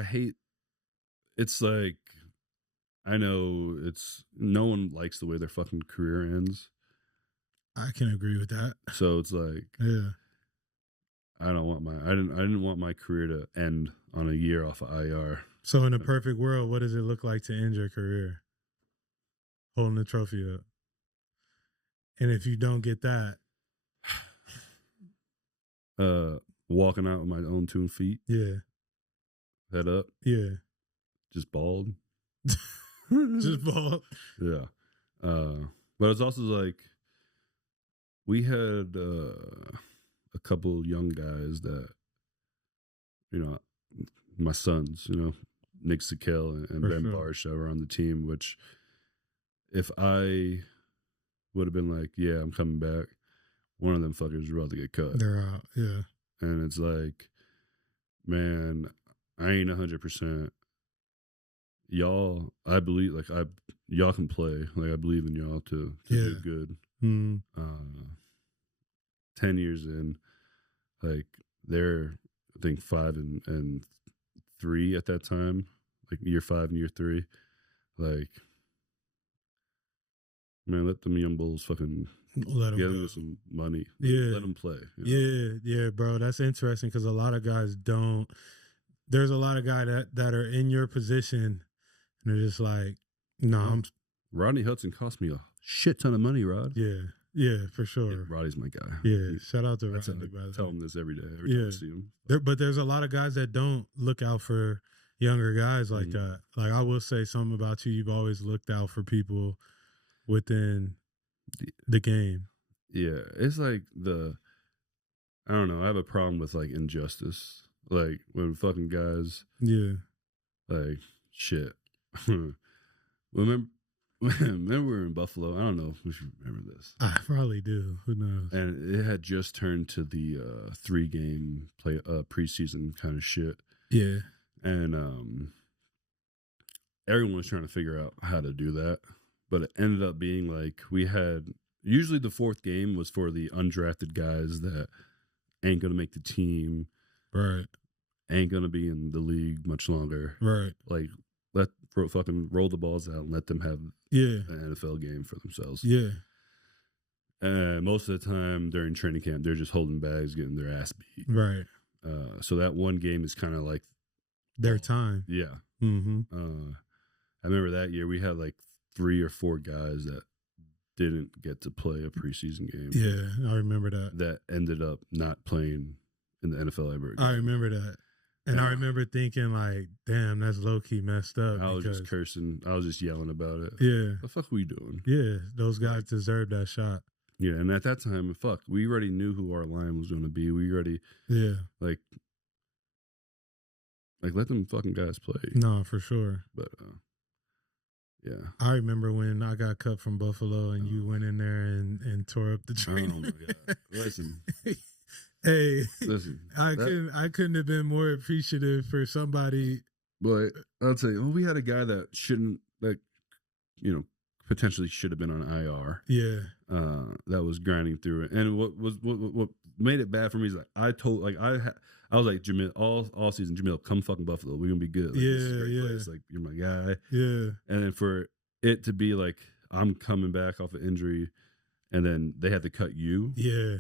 it's like, I know no one likes the way their fucking career ends. I can agree with that. So it's like, yeah, I didn't want my career to end on a year off of IR. So in a perfect world, what does it look like to end your career? Holding the trophy up. And if you don't get that, walking out with my own 2 feet. Yeah. Head up. Yeah. Just bald. Just bald. Yeah. But it's also like, we had a couple young guys that, you know, my sons, you know, Nick Sikel and Ben Barsh that were on the team, which if I would have been like, yeah, I'm coming back, one of them fuckers was about to get cut. They're out, yeah. And it's like, man, I ain't 100%. Y'all, I believe, like, y'all can play. Like, I believe in y'all to do good. 10 years in, like, they're, I think, 5 and 3 at that time, like year 5 and year 3. Like, man, let them young bulls fucking let get them some money. Yeah. Let them play. You know? Yeah, bro. That's interesting because a lot of guys don't. there's a lot of guys that are in your position and they're just like, no, I'm. Rodney Hudson cost me a shit ton of money, Rod. Yeah, for sure. Yeah, Roddy's my guy. Yeah, shout out to I Rodney. tell him this every day. Every time I see him. But there's a lot of guys that don't look out for younger guys like that. Like I will say something about you. You've always looked out for people within the game. Yeah, it's like I don't know. I have a problem with like injustice. Like when fucking guys. Yeah. Like shit. Remember we were in Buffalo. I don't know if you remember this. I probably do. Who knows? And it had just turned to the 3-game preseason kind of shit. Yeah. And everyone was trying to figure out how to do that. But it ended up being like we had usually the 4th game was for the undrafted guys that ain't gonna make the team. Right. Ain't gonna be in the league much longer. Right. Like fucking roll the balls out and let them have an NFL game for themselves. Yeah. And most of the time during training camp, they're just holding bags, getting their ass beat. Right. So that one game is kind of like their time. Yeah. Mm-hmm. I remember that year we had like 3 or 4 guys that didn't get to play a preseason game. Yeah, I remember that. That ended up not playing in the NFL ever again. I remember that. And I remember thinking like, damn, that's low-key messed up. I was just cursing. I was just yelling about it. Yeah. What the fuck are we doing? Yeah, those guys deserved that shot. Yeah, and at that time, we already knew who our line was going to be. We already, like let them fucking guys play. No, for sure. But, yeah. I remember when I got cut from Buffalo and you went in there and tore up the train. Oh, my God. Listen. Hey, listen. I couldn't have been more appreciative for somebody. But I'll tell you, we had a guy that shouldn't, potentially should have been on IR. Yeah. That was grinding through it. And what made it bad for me is like I was like, Jamil, all season, Jamil, come fucking Buffalo. We're gonna be good. Like, this is a great place. Like, you're my guy. Yeah. And then for it to be like I'm coming back off an injury, and then they had to cut you. Yeah.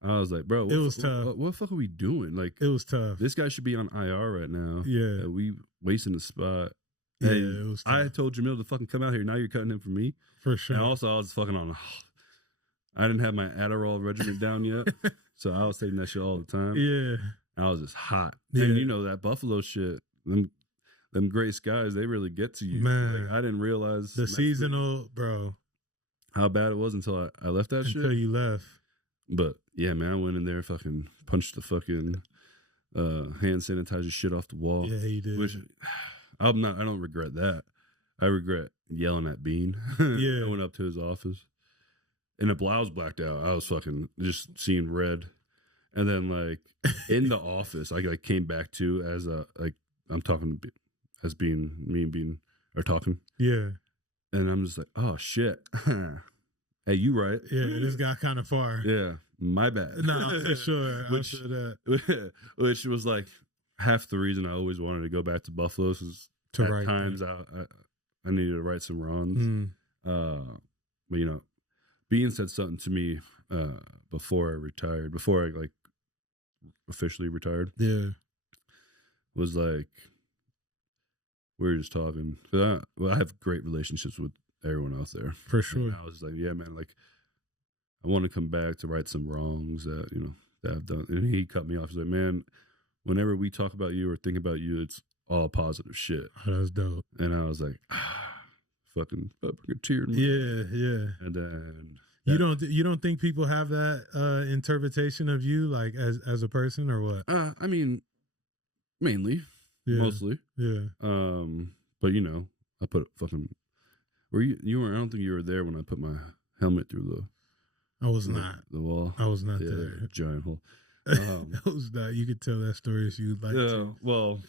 I was like, bro, it was tough. What the fuck are we doing? Like, it was tough. This guy should be on IR right now. Yeah. We wasting the spot. Yeah, and it was tough. I told Jamil to fucking come out here. Now you're cutting him for me. For sure. And also, I was fucking on. I didn't have my Adderall regimen down yet, so I was taking that shit all the time. Yeah. And I was just hot. Yeah. And you know that Buffalo shit, them gray skies, they really get to you. Man. Like, I didn't realize the seasonal, bro. How bad it was until I left that shit. Until you left. But yeah, man, I went in there, fucking punched the fucking hand sanitizer shit off the wall. Yeah, you did. Which I don't regret that. I regret yelling at Bean. Yeah. I went up to his office. And the blouse blacked out. I was fucking just seeing red. And then like in the office, I like came back to as I'm talking as being me and Bean are talking. Yeah. And I'm just like, oh shit. Hey, you right. Yeah, this got kind of far. Yeah. My bad. No, for sure. I'm sure that. Which was like half the reason I always wanted to go back to Buffalo is at times I needed to right some wrongs. But you know, Bean said something to me before I retired, before I like officially retired. Yeah. Was like, we were just talking. I have great relationships with everyone else there. For sure. And I was like, yeah, man, like, I want to come back to right some wrongs that, you know, that I've done. And he cut me off. He's like, man, whenever we talk about you or think about you, it's all positive shit. Oh, that's dope. And I was like, fucking tear. Yeah. And then you don't think people have that interpretation of you, like as a person, or what? I mean, mainly, mostly. Yeah. But you know, I put fucking. Were you were? I don't think you were there when I put my helmet through the. I was not. The wall. I was not there. Giant hole. That was not. You could tell that story if you'd like to. Well,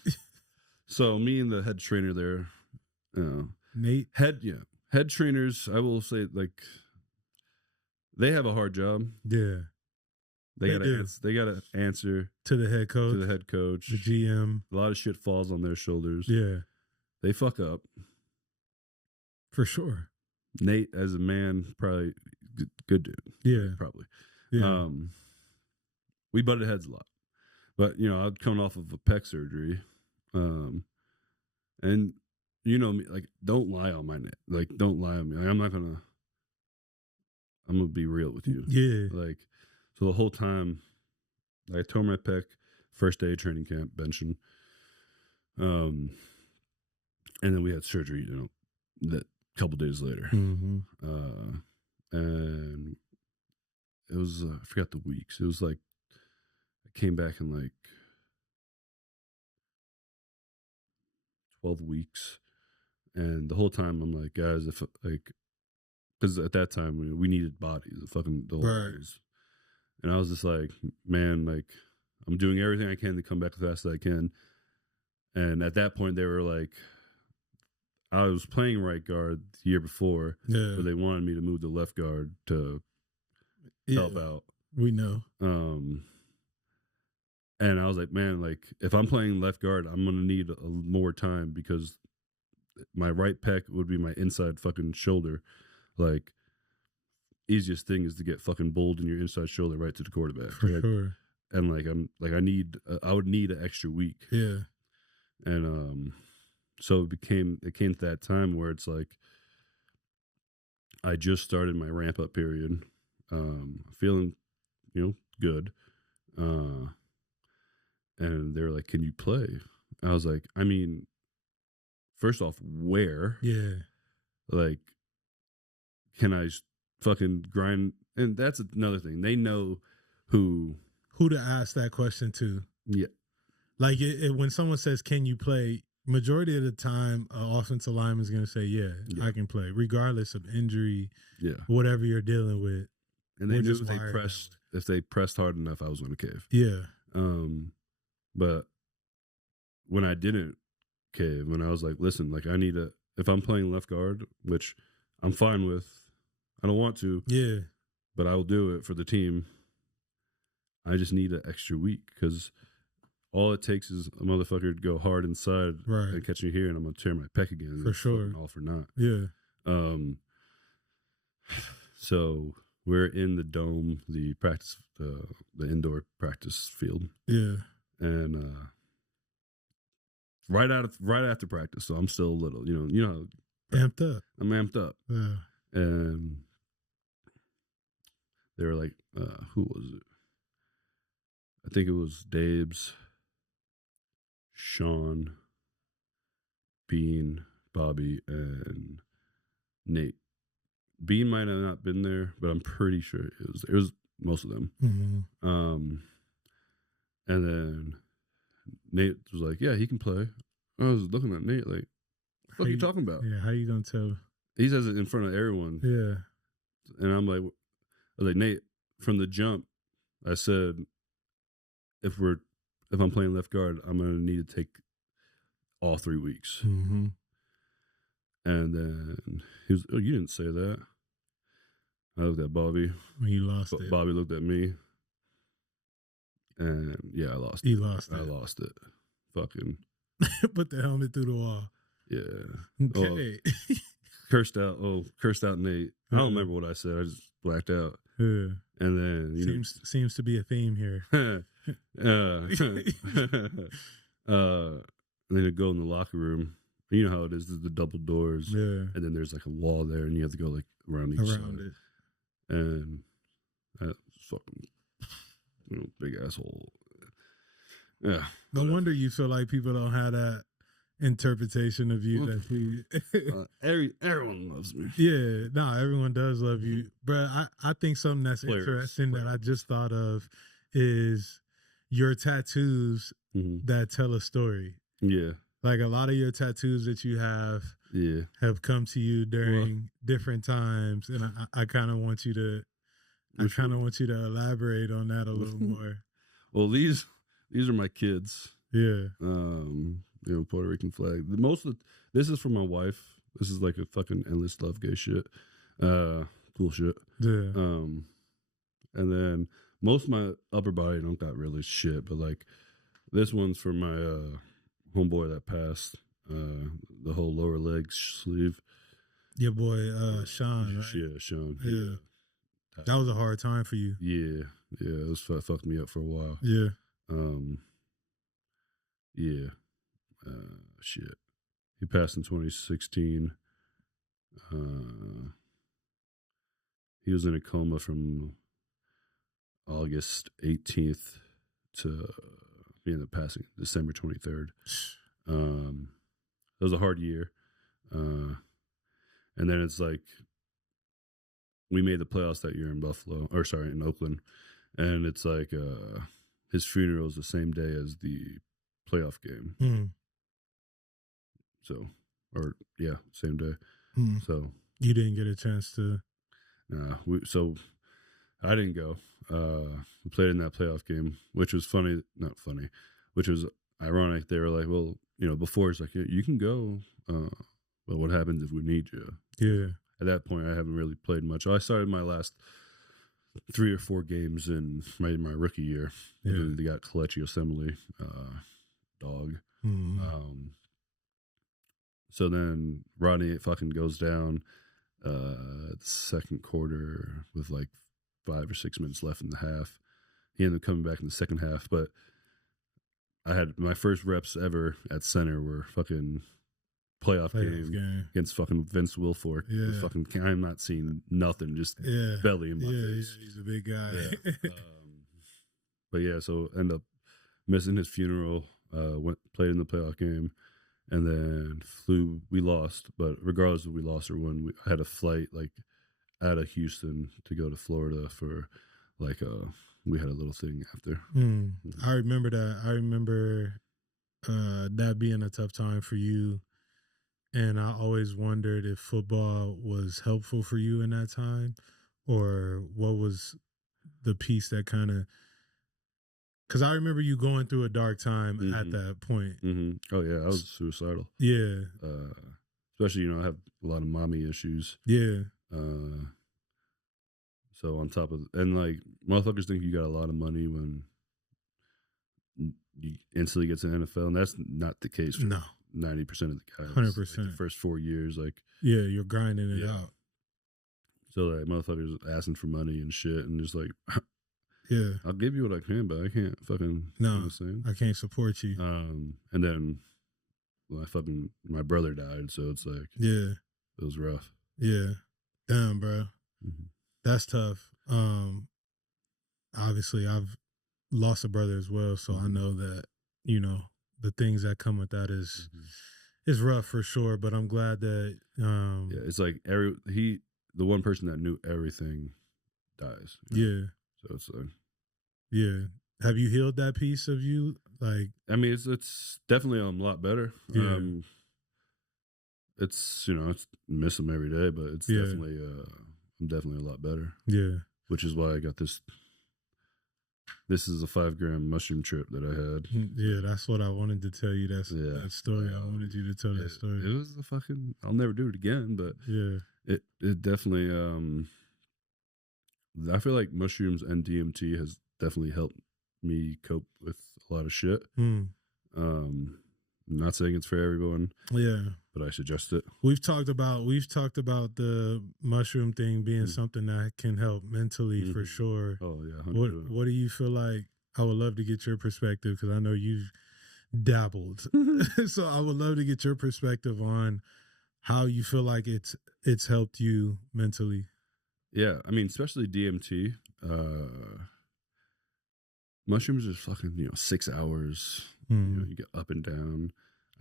so me and the head trainer there, Nate. Head trainers. I will say, like, they have a hard job. Yeah, they gotta answer to the head coach. The GM. A lot of shit falls on their shoulders. Yeah, they fuck up. For sure. Nate, as a man, probably good dude. Yeah, probably. Yeah. We butted heads a lot, But I'd come off of a pec surgery, and me, like, don't lie on my neck. Like, don't lie on me. Like, I'm gonna be real with you. Yeah. Like, so the whole time, I tore my pec, first day of training camp, benching. And then we had surgery, that couple days later. Mm-hmm. And it was, I forgot the weeks. It was like, I came back in like 12 weeks. And the whole time I'm like, guys, if like, because at that time we needed bodies, the whole bodies. And I was just like, man, like, I'm doing everything I can to come back as fast as I can. And at that point, they were like, I was playing right guard the year before, but they wanted me to move to left guard to help out. We know. And I was like, man, like, if I'm playing left guard, I'm going to need more time because my right pec would be my inside fucking shoulder. Like, easiest thing is to get fucking bowled in your inside shoulder right to the quarterback. For sure. And like, I would need an extra week. Yeah. And so it came to that time where it's like, I just started my ramp up period, feeling, good. And they're like, can you play? I was like, I mean, first off, where? Yeah. Like, can I fucking grind? And that's another thing. They know who to ask that question to. Yeah. Like when someone says, can you play? Majority of the time, an offensive lineman is going to say, yeah, I can play, regardless of injury, whatever you're dealing with. And they knew if they pressed hard enough, I was going to cave. Yeah. But when I didn't cave, when I was like, listen, like, if I'm playing left guard, which I'm fine with, I don't want to. Yeah. But I will do it for the team. I just need an extra week because all it takes is a motherfucker to go hard inside and catch me here, and I'm gonna tear my pec again. For sure. All for naught. Yeah. So we're in the dome, the practice, the indoor practice field. Yeah. And right after practice, so I'm still a little, amped up. I'm amped up. Yeah. And they were like, who was it? I think it was Dave's, Sean, Bean, Bobby, and Nate. Bean might have not been there, but I'm pretty sure it was most of them. Mm-hmm. And then Nate was like, yeah, he can play. I was looking at Nate like, what are you talking about? Yeah, how you gonna tell? He says it in front of everyone. Yeah. And I was like, Nate, from the jump, I said, if I'm playing left guard, I'm gonna need to take all 3 weeks. Mm-hmm. And then he was, oh, you didn't say that. I looked at Bobby. You lost it. Bobby looked at me. And yeah, I lost it. You lost it. I lost it. Fucking. Put the helmet through the wall. Yeah. Okay. Cursed out Nate. I don't remember what I said. I just blacked out. Yeah. And then seems to be a theme here. And then to go in the locker room. You know how it is. There's the double doors. Yeah. And then there's like a wall there, and you have to go like around each side. It. And that fucking big asshole. Yeah. No wonder you feel like people don't have that interpretation of you. Everyone loves me. Yeah, no, everyone does love you. But I think something that's interesting that I just thought of is your tattoos that tell a story. Yeah. Like a lot of your tattoos that you have come to you during different times. And I kind of want you to elaborate on that a little more. Well, these are my kids. Yeah. Puerto Rican flag. This is for my wife. This is like a fucking endless love gay shit. Cool shit. Yeah. And then most of my upper body don't got really shit, but like this one's for my homeboy that passed. The whole lower leg sleeve. Your boy Sean, right? Yeah, Sean. Yeah. That was a hard time for you. Yeah. It was fucked me up for a while. Yeah. Yeah. Shit. He passed in 2016. He was in a coma from August 18th to the end of passing December 23rd. It was a hard year. And then it's like we made the playoffs that year in in Oakland. And it's like his funeral is the same day as the playoff game. Mm. So, same day. Mm. So you didn't get a chance to. Nah, so I didn't go. We played in that playoff game, which was not funny, which was ironic. They were like, well, before it's like, you can go, but what happens if we need you? Yeah. At that point, I haven't really played much. I started my last 3 or 4 games in my rookie year. Yeah. And they got Kalechi Assembly, dog. Mm-hmm. So then Rodney fucking goes down the second quarter with like 5 or 6 minutes left in the half. He ended up coming back in the second half, but I had my first reps ever at center were fucking playoff game against fucking Vince Wilfork. Yeah. Fucking, I'm not seeing nothing, just belly in my face. He's a big guy. Yeah. But yeah, so end up missing his funeral. Played in the playoff game, and then flew. We lost, but regardless if we lost or won, I had a flight like out of Houston to go to Florida for like we had a little thing after. I remember that. I remember that being a tough time for you. And I always wondered if football was helpful for you in that time, or what was the piece that kind of, because I remember you going through a dark time at that point. Mm-hmm. Oh yeah, I was suicidal. Yeah. Especially, I have a lot of mommy issues. Yeah. So on top of, and like motherfuckers think you got a lot of money when you instantly get to the NFL, and that's not the case. No. 90% of the guys. 100%. Like the first 4 years, like. Yeah, you're grinding it out. So like motherfuckers asking for money and shit, and just like, yeah, I'll give you what I can, but I can't fucking. No, you know what I'm saying? I can't support you. And then, my brother died, so it's like, yeah, it was rough. Yeah, damn, bro, mm-hmm. That's tough. Obviously, I've lost a brother as well, so I know that the things that come with that is rough for sure. But I'm glad that it's like the one person that knew everything dies. Yeah. So it's like, yeah. Have you healed that piece of you? Like, I mean, it's definitely a lot better. Yeah. It's it's miss him every day, but it's definitely I'm definitely a lot better. Yeah. Which is why I got this. This is a 5-gram mushroom trip that I had. Yeah, that's what I wanted to tell you. That story. I wanted you to tell that story. It was I'll never do it again, but it definitely. I feel like mushrooms and DMT has definitely helped me cope with a lot of shit. I'm not saying it's for everyone. Yeah, but I suggest it. We've talked about the mushroom thing being something that can help mentally for sure. Oh yeah. 100%. What do you feel like? I would love to get your perspective because I know you've dabbled. So I would love to get your perspective on how you feel like it's helped you mentally. Yeah, I mean, especially DMT. Mushrooms are fucking 6 hours. You get up and down.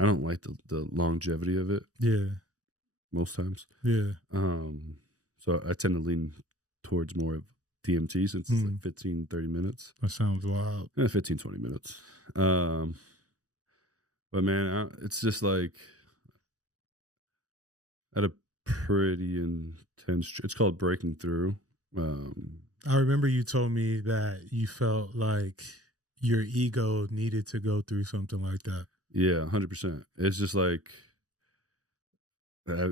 I don't like the longevity of it. Yeah. Most times. Yeah. So I tend to lean towards more of DMT since it's like 15, 30 minutes. That sounds wild. 15, 20 minutes. But man, it's just like at a pretty intense. It's called breaking through. I remember you told me that you felt like your ego needed to go through something like that. Yeah, 100%. It's just like I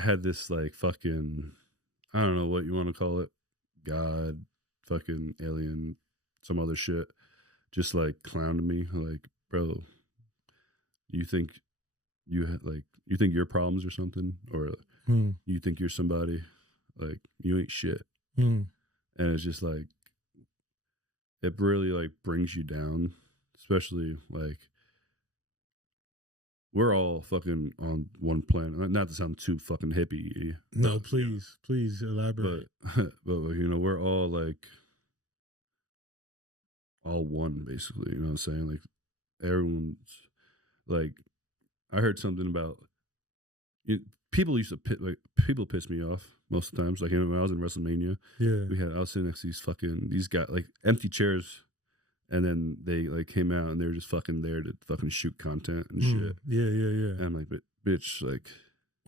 had this like fucking, I don't know what you want to call it, God, fucking alien, some other shit, just like clowned me. Like, bro, you think you think your problems or something, or you think you're somebody, like you ain't shit. And it's just like, it really like brings you down especially like we're all fucking on one planet. Not to sound too fucking hippie. No, please elaborate. But you know, we're all like all one basically. You know what I'm saying? Like everyone's like. I heard something about people used to people piss me off most of the times. Like when I was in WrestleMania, I was sitting next to these guys like empty chairs. And then they like came out and they were just fucking there to fucking shoot content and shit. Yeah. And I'm like, bitch, like,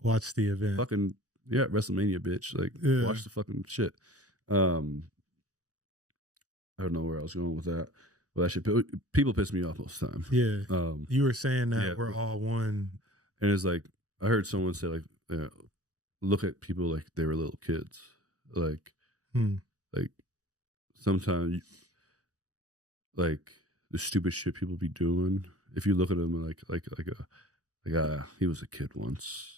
watch the event. Fucking WrestleMania, bitch. Like, watch the fucking shit. I don't know where I was going with that. Well, that shit, people piss me off most of the time. Yeah. You were saying that we're all one. And it's like I heard someone say like, look at people like they were little kids. Like, like sometimes. Like the stupid shit people be doing. If you look at them like he was a kid once,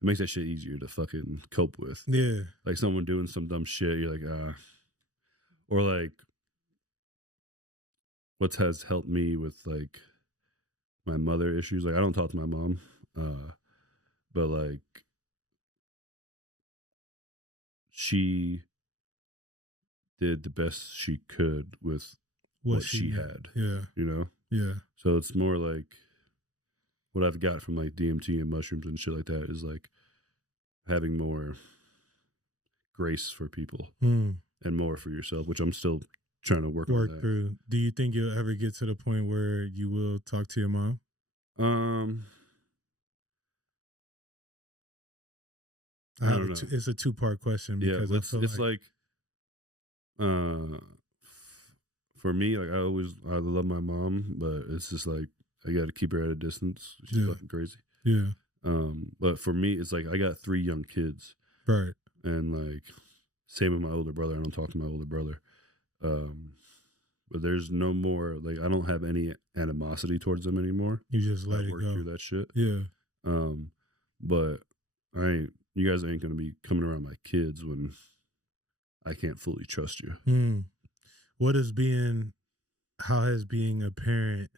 it makes that shit easier to fucking cope with. Yeah, like someone doing some dumb shit, you're like or like what has helped me with like my mother issues. Like I don't talk to my mom, but like she did the best she could with what she had. Yeah. You know? Yeah. So it's more like what I've got from like DMT and mushrooms and shit like that is like having more grace for people and more for yourself, which I'm still trying to work on that. Through. Do you think you'll ever get to the point where you will talk to your mom? I don't know. It's a 2-part question because it's like for me, like I love my mom, but it's just like I got to keep her at a distance. She's fucking crazy. Yeah. But for me, it's like I got 3 young kids, right? And like same with my older brother. I don't talk to my older brother. But there's no more like I don't have any animosity towards them anymore. You just let it work go through that shit. Yeah. But you guys ain't gonna be coming around my kids when I can't fully trust you. How has being a parent,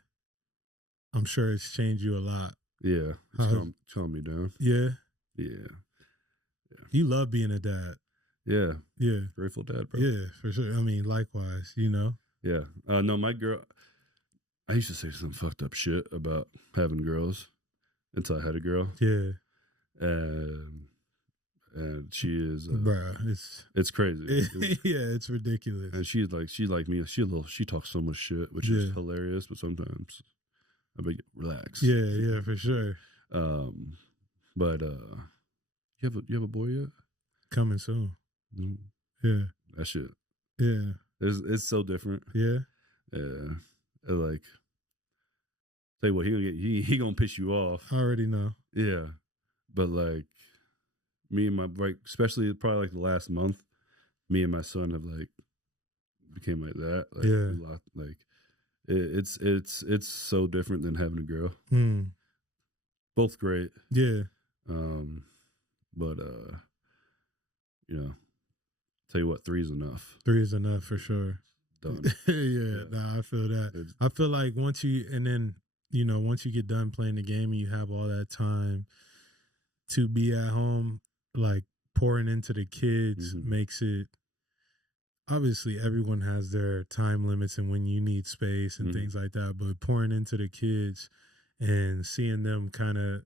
I'm sure it's changed you a lot. Yeah. It's calmed me down. Yeah. Yeah. You love being a dad. Yeah. Yeah. Grateful dad, bro. Yeah, for sure. I mean, likewise, you know? Yeah. No, my girl, I used to say some fucked up shit about having girls until I had a girl. Yeah. And she is, bruh, it's crazy. Yeah, it's ridiculous. And she's like me. She talks so much shit, which is hilarious. But sometimes I be relax. Yeah, for sure. But you have a boy yet? Coming soon. Mm. Yeah, that shit. Yeah, it's so different. Yeah, like say what he gonna piss you off. I already know. Yeah, but like. Me and my especially probably like the last month, me and my son have like became like that. Like, like it's so different than having a girl. Both great. Yeah. But you know, tell you what, 3 is enough. 3 is enough for sure. Done. Yeah. Nah, I feel that. I feel like once you get done playing the game and you have all that time to be at home, like pouring into the kids makes it, obviously everyone has their time limits and when you need space and things like that, but pouring into the kids and seeing them kind of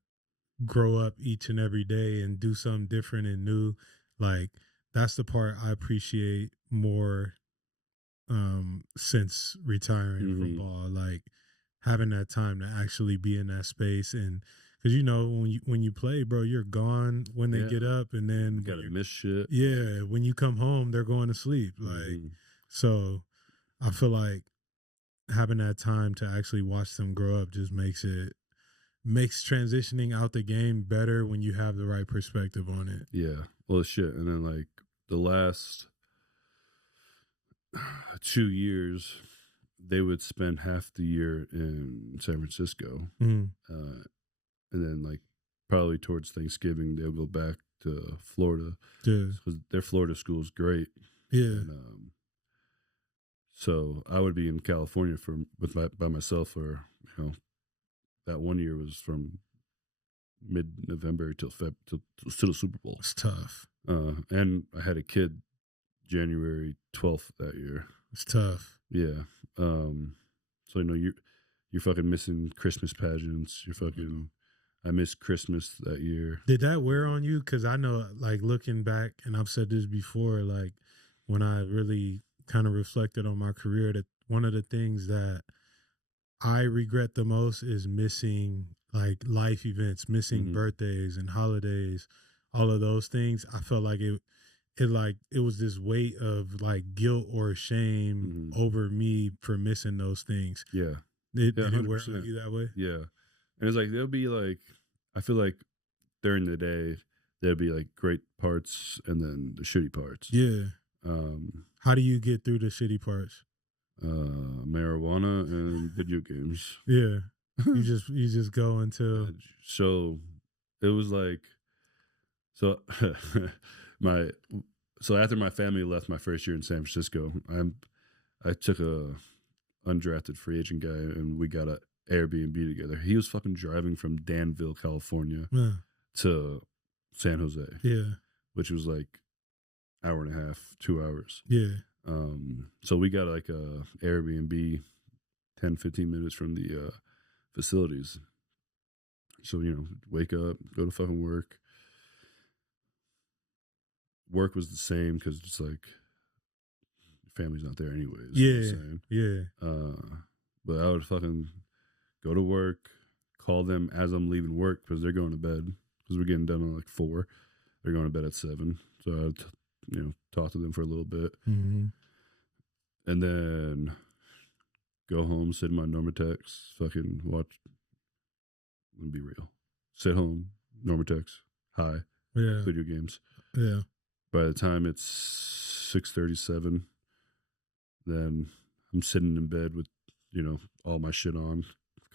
grow up each and every day and do something different and new, like that's the part I appreciate more since retiring from ball, like having that time to actually be in that space. And because when you play, bro, you're gone when they get up, and then you gotta miss shit. Yeah, when you come home, they're going to sleep. Like, so I feel like having that time to actually watch them grow up just makes transitioning out the game better when you have the right perspective on it. Yeah, well, shit, and then like the last 2 years, they would spend half the year in San Francisco. And then, like, probably towards Thanksgiving, they'll go back to Florida. Yeah. Because their Florida school is great. Yeah. And, So I would be in California by myself for, that 1 year was from mid-November till the Super Bowl. It's tough. And I had a kid January 12th that year. It's tough. Yeah. So you're fucking missing Christmas pageants. I missed Christmas that year. Did that wear on you? Because I know, like, looking back, and I've said this before, like, when I really kind of reflected on my career, that one of the things that I regret the most is missing, like, life events, missing birthdays and holidays, all of those things. I felt like it was this weight of, like, guilt or shame over me for missing those things. Yeah. Did it wear on you that way? Yeah. And it's like, there'll be like, I feel like during the day, there'll be like great parts and then the shitty parts. Yeah. How do you get through the shitty parts? Marijuana and video games. Yeah. You just go until. So it was like, so after my family left my first year in San Francisco, I took a undrafted free agent guy and we got a Airbnb together. He was fucking driving from Danville, California to San Jose. Yeah. Which was like hour and a half, 2 hours. Yeah. So we got like a Airbnb 10, 15 minutes from the facilities. So, wake up, go to fucking work. Work was the same because it's like family's not there anyways. Yeah. Yeah. But I would fucking go to work, call them as I'm leaving work because they're going to bed because we're getting done at like 4. They're going to bed at 7. So I'd, talk to them for a little bit. Mm-hmm. And then go home, sit in my Normatex, fucking watch. Let me be real. Sit home, Normatex, video games. Yeah. By the time it's 6:37, then I'm sitting in bed with, all my shit on,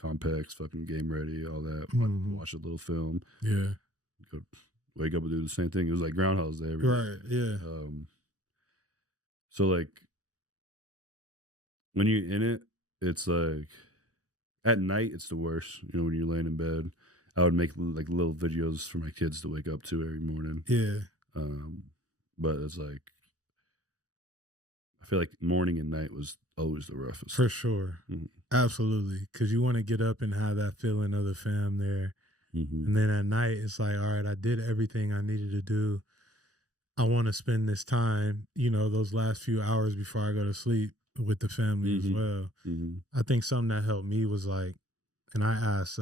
Complex, fucking game ready, all that. Watch a little film. Yeah. Go wake up and do the same thing. It was like Groundhog's Day. Right. Yeah. So like when you're in it, it's like at night it's the worst. When you're laying in bed, I would make like little videos for my kids to wake up to every morning. Yeah. But it's like I feel like morning and night was always the roughest. For sure. Absolutely. Because you want to get up and have that feeling of the fam there. And then at night, it's like, all right, I did everything I needed to do. I want to spend this time, those last few hours before I go to sleep with the family as well. I think something that helped me was like, and I asked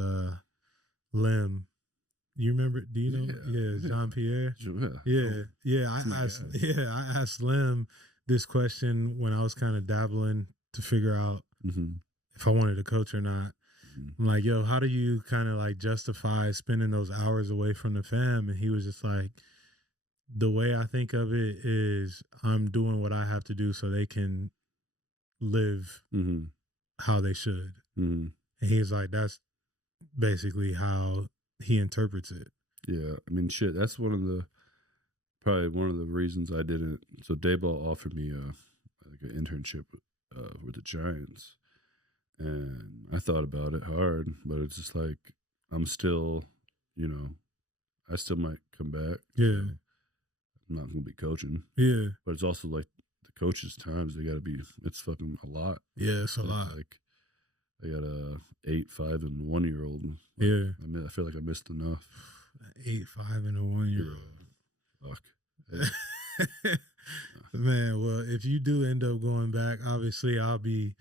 Lim, you remember, do you know? Yeah, Jean-Pierre. Yeah. I asked Lim this question when I was kind of dabbling to figure out if I wanted to coach or not. I'm like, yo, how do you kind of like justify spending those hours away from the fam? And he was just like, the way I think of it is I'm doing what I have to do so they can live how they should. And he's like, that's basically how he interprets it. Yeah. I mean, shit, that's probably one of the reasons I didn't. So Dayball offered me like an internship with the Giants. And I thought about it hard, but it's just like, I'm still, I still might come back. Yeah. I'm not going to be coaching. Yeah. But it's also like the coaches' times, they got to be, it's fucking a lot. Yeah, it's a lot. Like, I got a 8, 5, and 1-year-old. Yeah. I feel like I missed enough. 8, 5, and a 1-year-old. Fuck. Man, well, if you do end up going back, obviously I'll be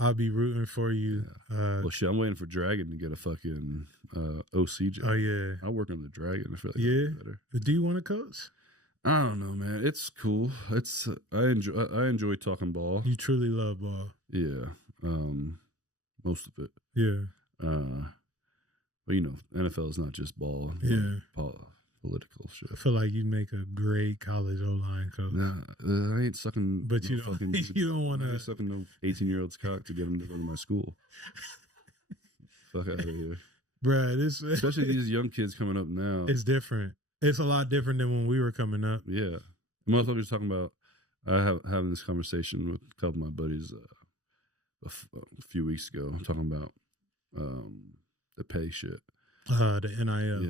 rooting for you. Yeah. Well, shit, I'm waiting for Dragon to get a fucking OC job. Oh, yeah. I'll work on the Dragon. I feel like better. Do you want to coach? I don't know, man. It's cool. It's I enjoy talking ball. You truly love ball. Yeah. Most of it. Yeah. But NFL is not just ball. Yeah. Political shit. I feel like you make a great college O-line coach. Nah, I ain't sucking. But you don't. You don't want to sucking no 18-year-old's cock to get him to go to my school. Fuck out of here, bruh. Especially these young kids coming up now. It's different. It's a lot different than when we were coming up. Yeah, motherfuckers talking about having this conversation with a couple of my buddies a few weeks ago, talking about the pay shit. The NIL.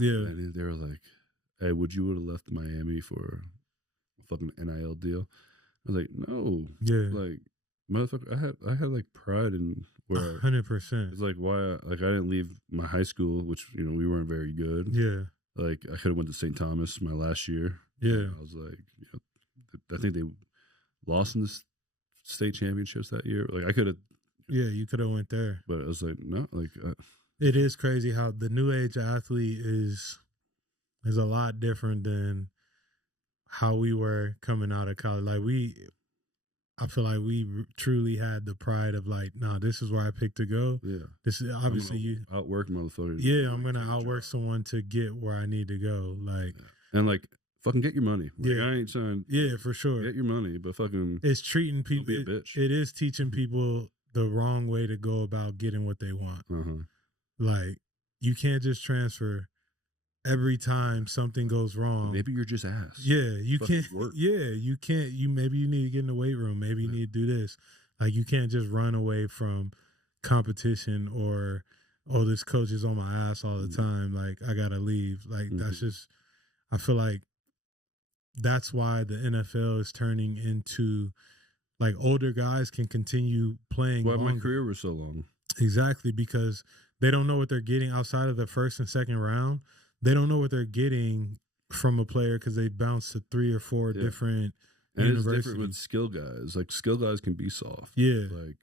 Yeah. And they were like, "Hey, would you have left Miami for a fucking NIL deal?" I was like, "No." Yeah. Like, motherfucker, I had like pride in where 100%. it's like why I didn't leave my high school, which we weren't very good. Yeah. Like I could have went to St. Thomas my last year. Yeah. I was like, I think they lost in the state championships that year. Like I could have. Yeah, you could have went there. But I was like, no, like. It is crazy how the new age athlete is a lot different than how we were coming out of college. Like I feel like we truly had the pride of like, nah, this is where I picked to go. Yeah. This is obviously you outwork motherfuckers. Yeah, I'm gonna outwork someone to get where I need to go. Like and like fucking get your money. Like, yeah, I ain't saying for sure. Get your money, but fucking it's treating people. Be a bitch. It is teaching people the wrong way to go about getting what they want. Like you can't just transfer every time something goes wrong. Maybe you're just ass. Yeah, you can't. Work. Yeah, you can't. Maybe you need to get in the weight room. Maybe you need to do this. Like you can't just run away from competition or this coach is on my ass all the time. Like I gotta leave. Like that's just. I feel like that's why the NFL is turning into like older guys can continue playing. Why my career was so long. Exactly, because they don't know what they're getting outside of the first and second round. They don't know what they're getting from a player because they bounce to 3 or 4 different and universities. It's different with skill guys. Like skill guys can be soft. Yeah. Like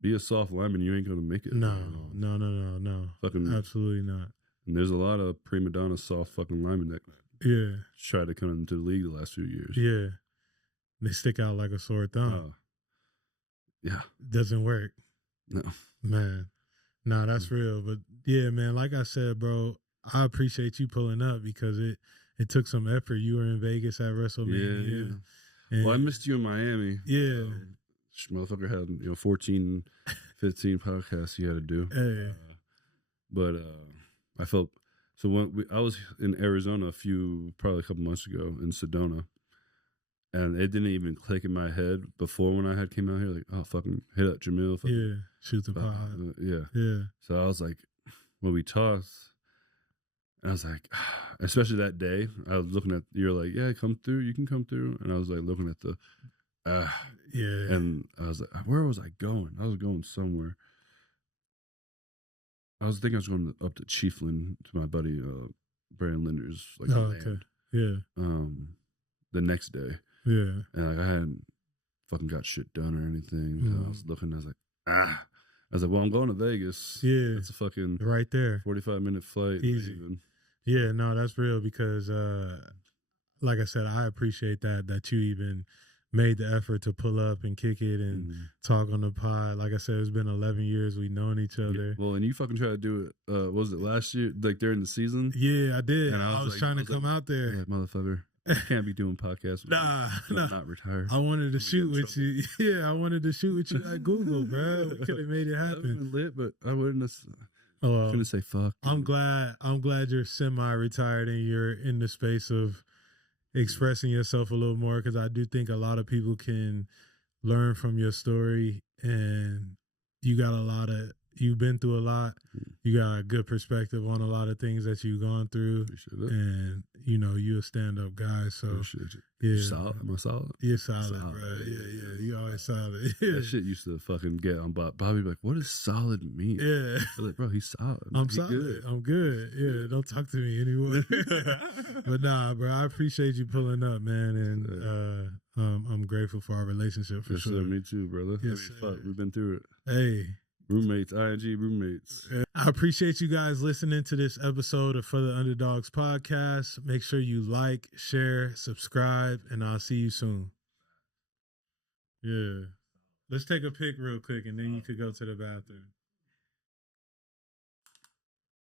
be a soft lineman, you ain't gonna make it. No. Fucking absolutely not. And there's a lot of prima donna soft fucking linemen that try to come into the league the last few years. Yeah. They stick out like a sore thumb. Doesn't work. No. Man. No, that's real. But yeah, man, like I said, bro, I appreciate you pulling up because it took some effort. You were in Vegas at WrestleMania. Yeah. Well, I missed you in Miami. Yeah. Motherfucker had 14, 15 podcasts he had to do. Hey. But I felt so when I was in Arizona probably a couple months ago in Sedona. And it didn't even click in my head before when I had came out here, like, oh, fucking hit up Jamil. Shoot the pod. Yeah. So I was like, when we talked, and I was like, especially that day, I was looking at, you're like, yeah, come through, you can come through. And I was like looking at the, and I was like, where was I going? I was going somewhere. I was thinking I was going up to Chiefland to my buddy, Brandon Linder's, like, okay. Yeah. The next day. Yeah. And like I hadn't fucking got shit done or anything. So I was looking, I was like, I was like, well, I'm going to Vegas. Yeah. It's a fucking right there. 45-minute flight. Easy. Yeah, no, that's real because like I said, I appreciate that you even made the effort to pull up and kick it and talk on the pod. Like I said, it's been 11 years we've known each other. Yeah, well, and you fucking tried to do it, was it last year, like during the season? Yeah, I did. And I was like, trying to come out there. Yeah, motherfucker. I can't be doing podcasts. Nah. Not retired. I wanted to shoot with you. Yeah, I wanted to shoot with you at Google, bro. We could have made it happen. That would have been lit, but I wouldn't have. Couldn't say fuck. I'm glad you're semi-retired and you're in the space of expressing yourself a little more because I do think a lot of people can learn from your story and you've been through a lot. You got a good perspective on a lot of things that you've gone through. And, you're a stand-up guy. So, yeah. Solid? Am I solid? You're solid, bro. Yeah. You always solid. That shit used to fucking get on Bobby. Like, what does solid mean? Yeah. I'm like, bro, he's solid. I'm solid. Good. I'm good. Yeah, don't talk to me anymore. But nah, bro, I appreciate you pulling up, man. And I'm grateful for our relationship for sure. Sir, me too, brother. Yes, fuck, we've been through it. Hey. Roommates, ING roommates. I appreciate you guys listening to this episode of For the Underdogs podcast. Make sure you like, share, subscribe, and I'll see you soon. Yeah. Let's take a pic real quick and then you could go to the bathroom.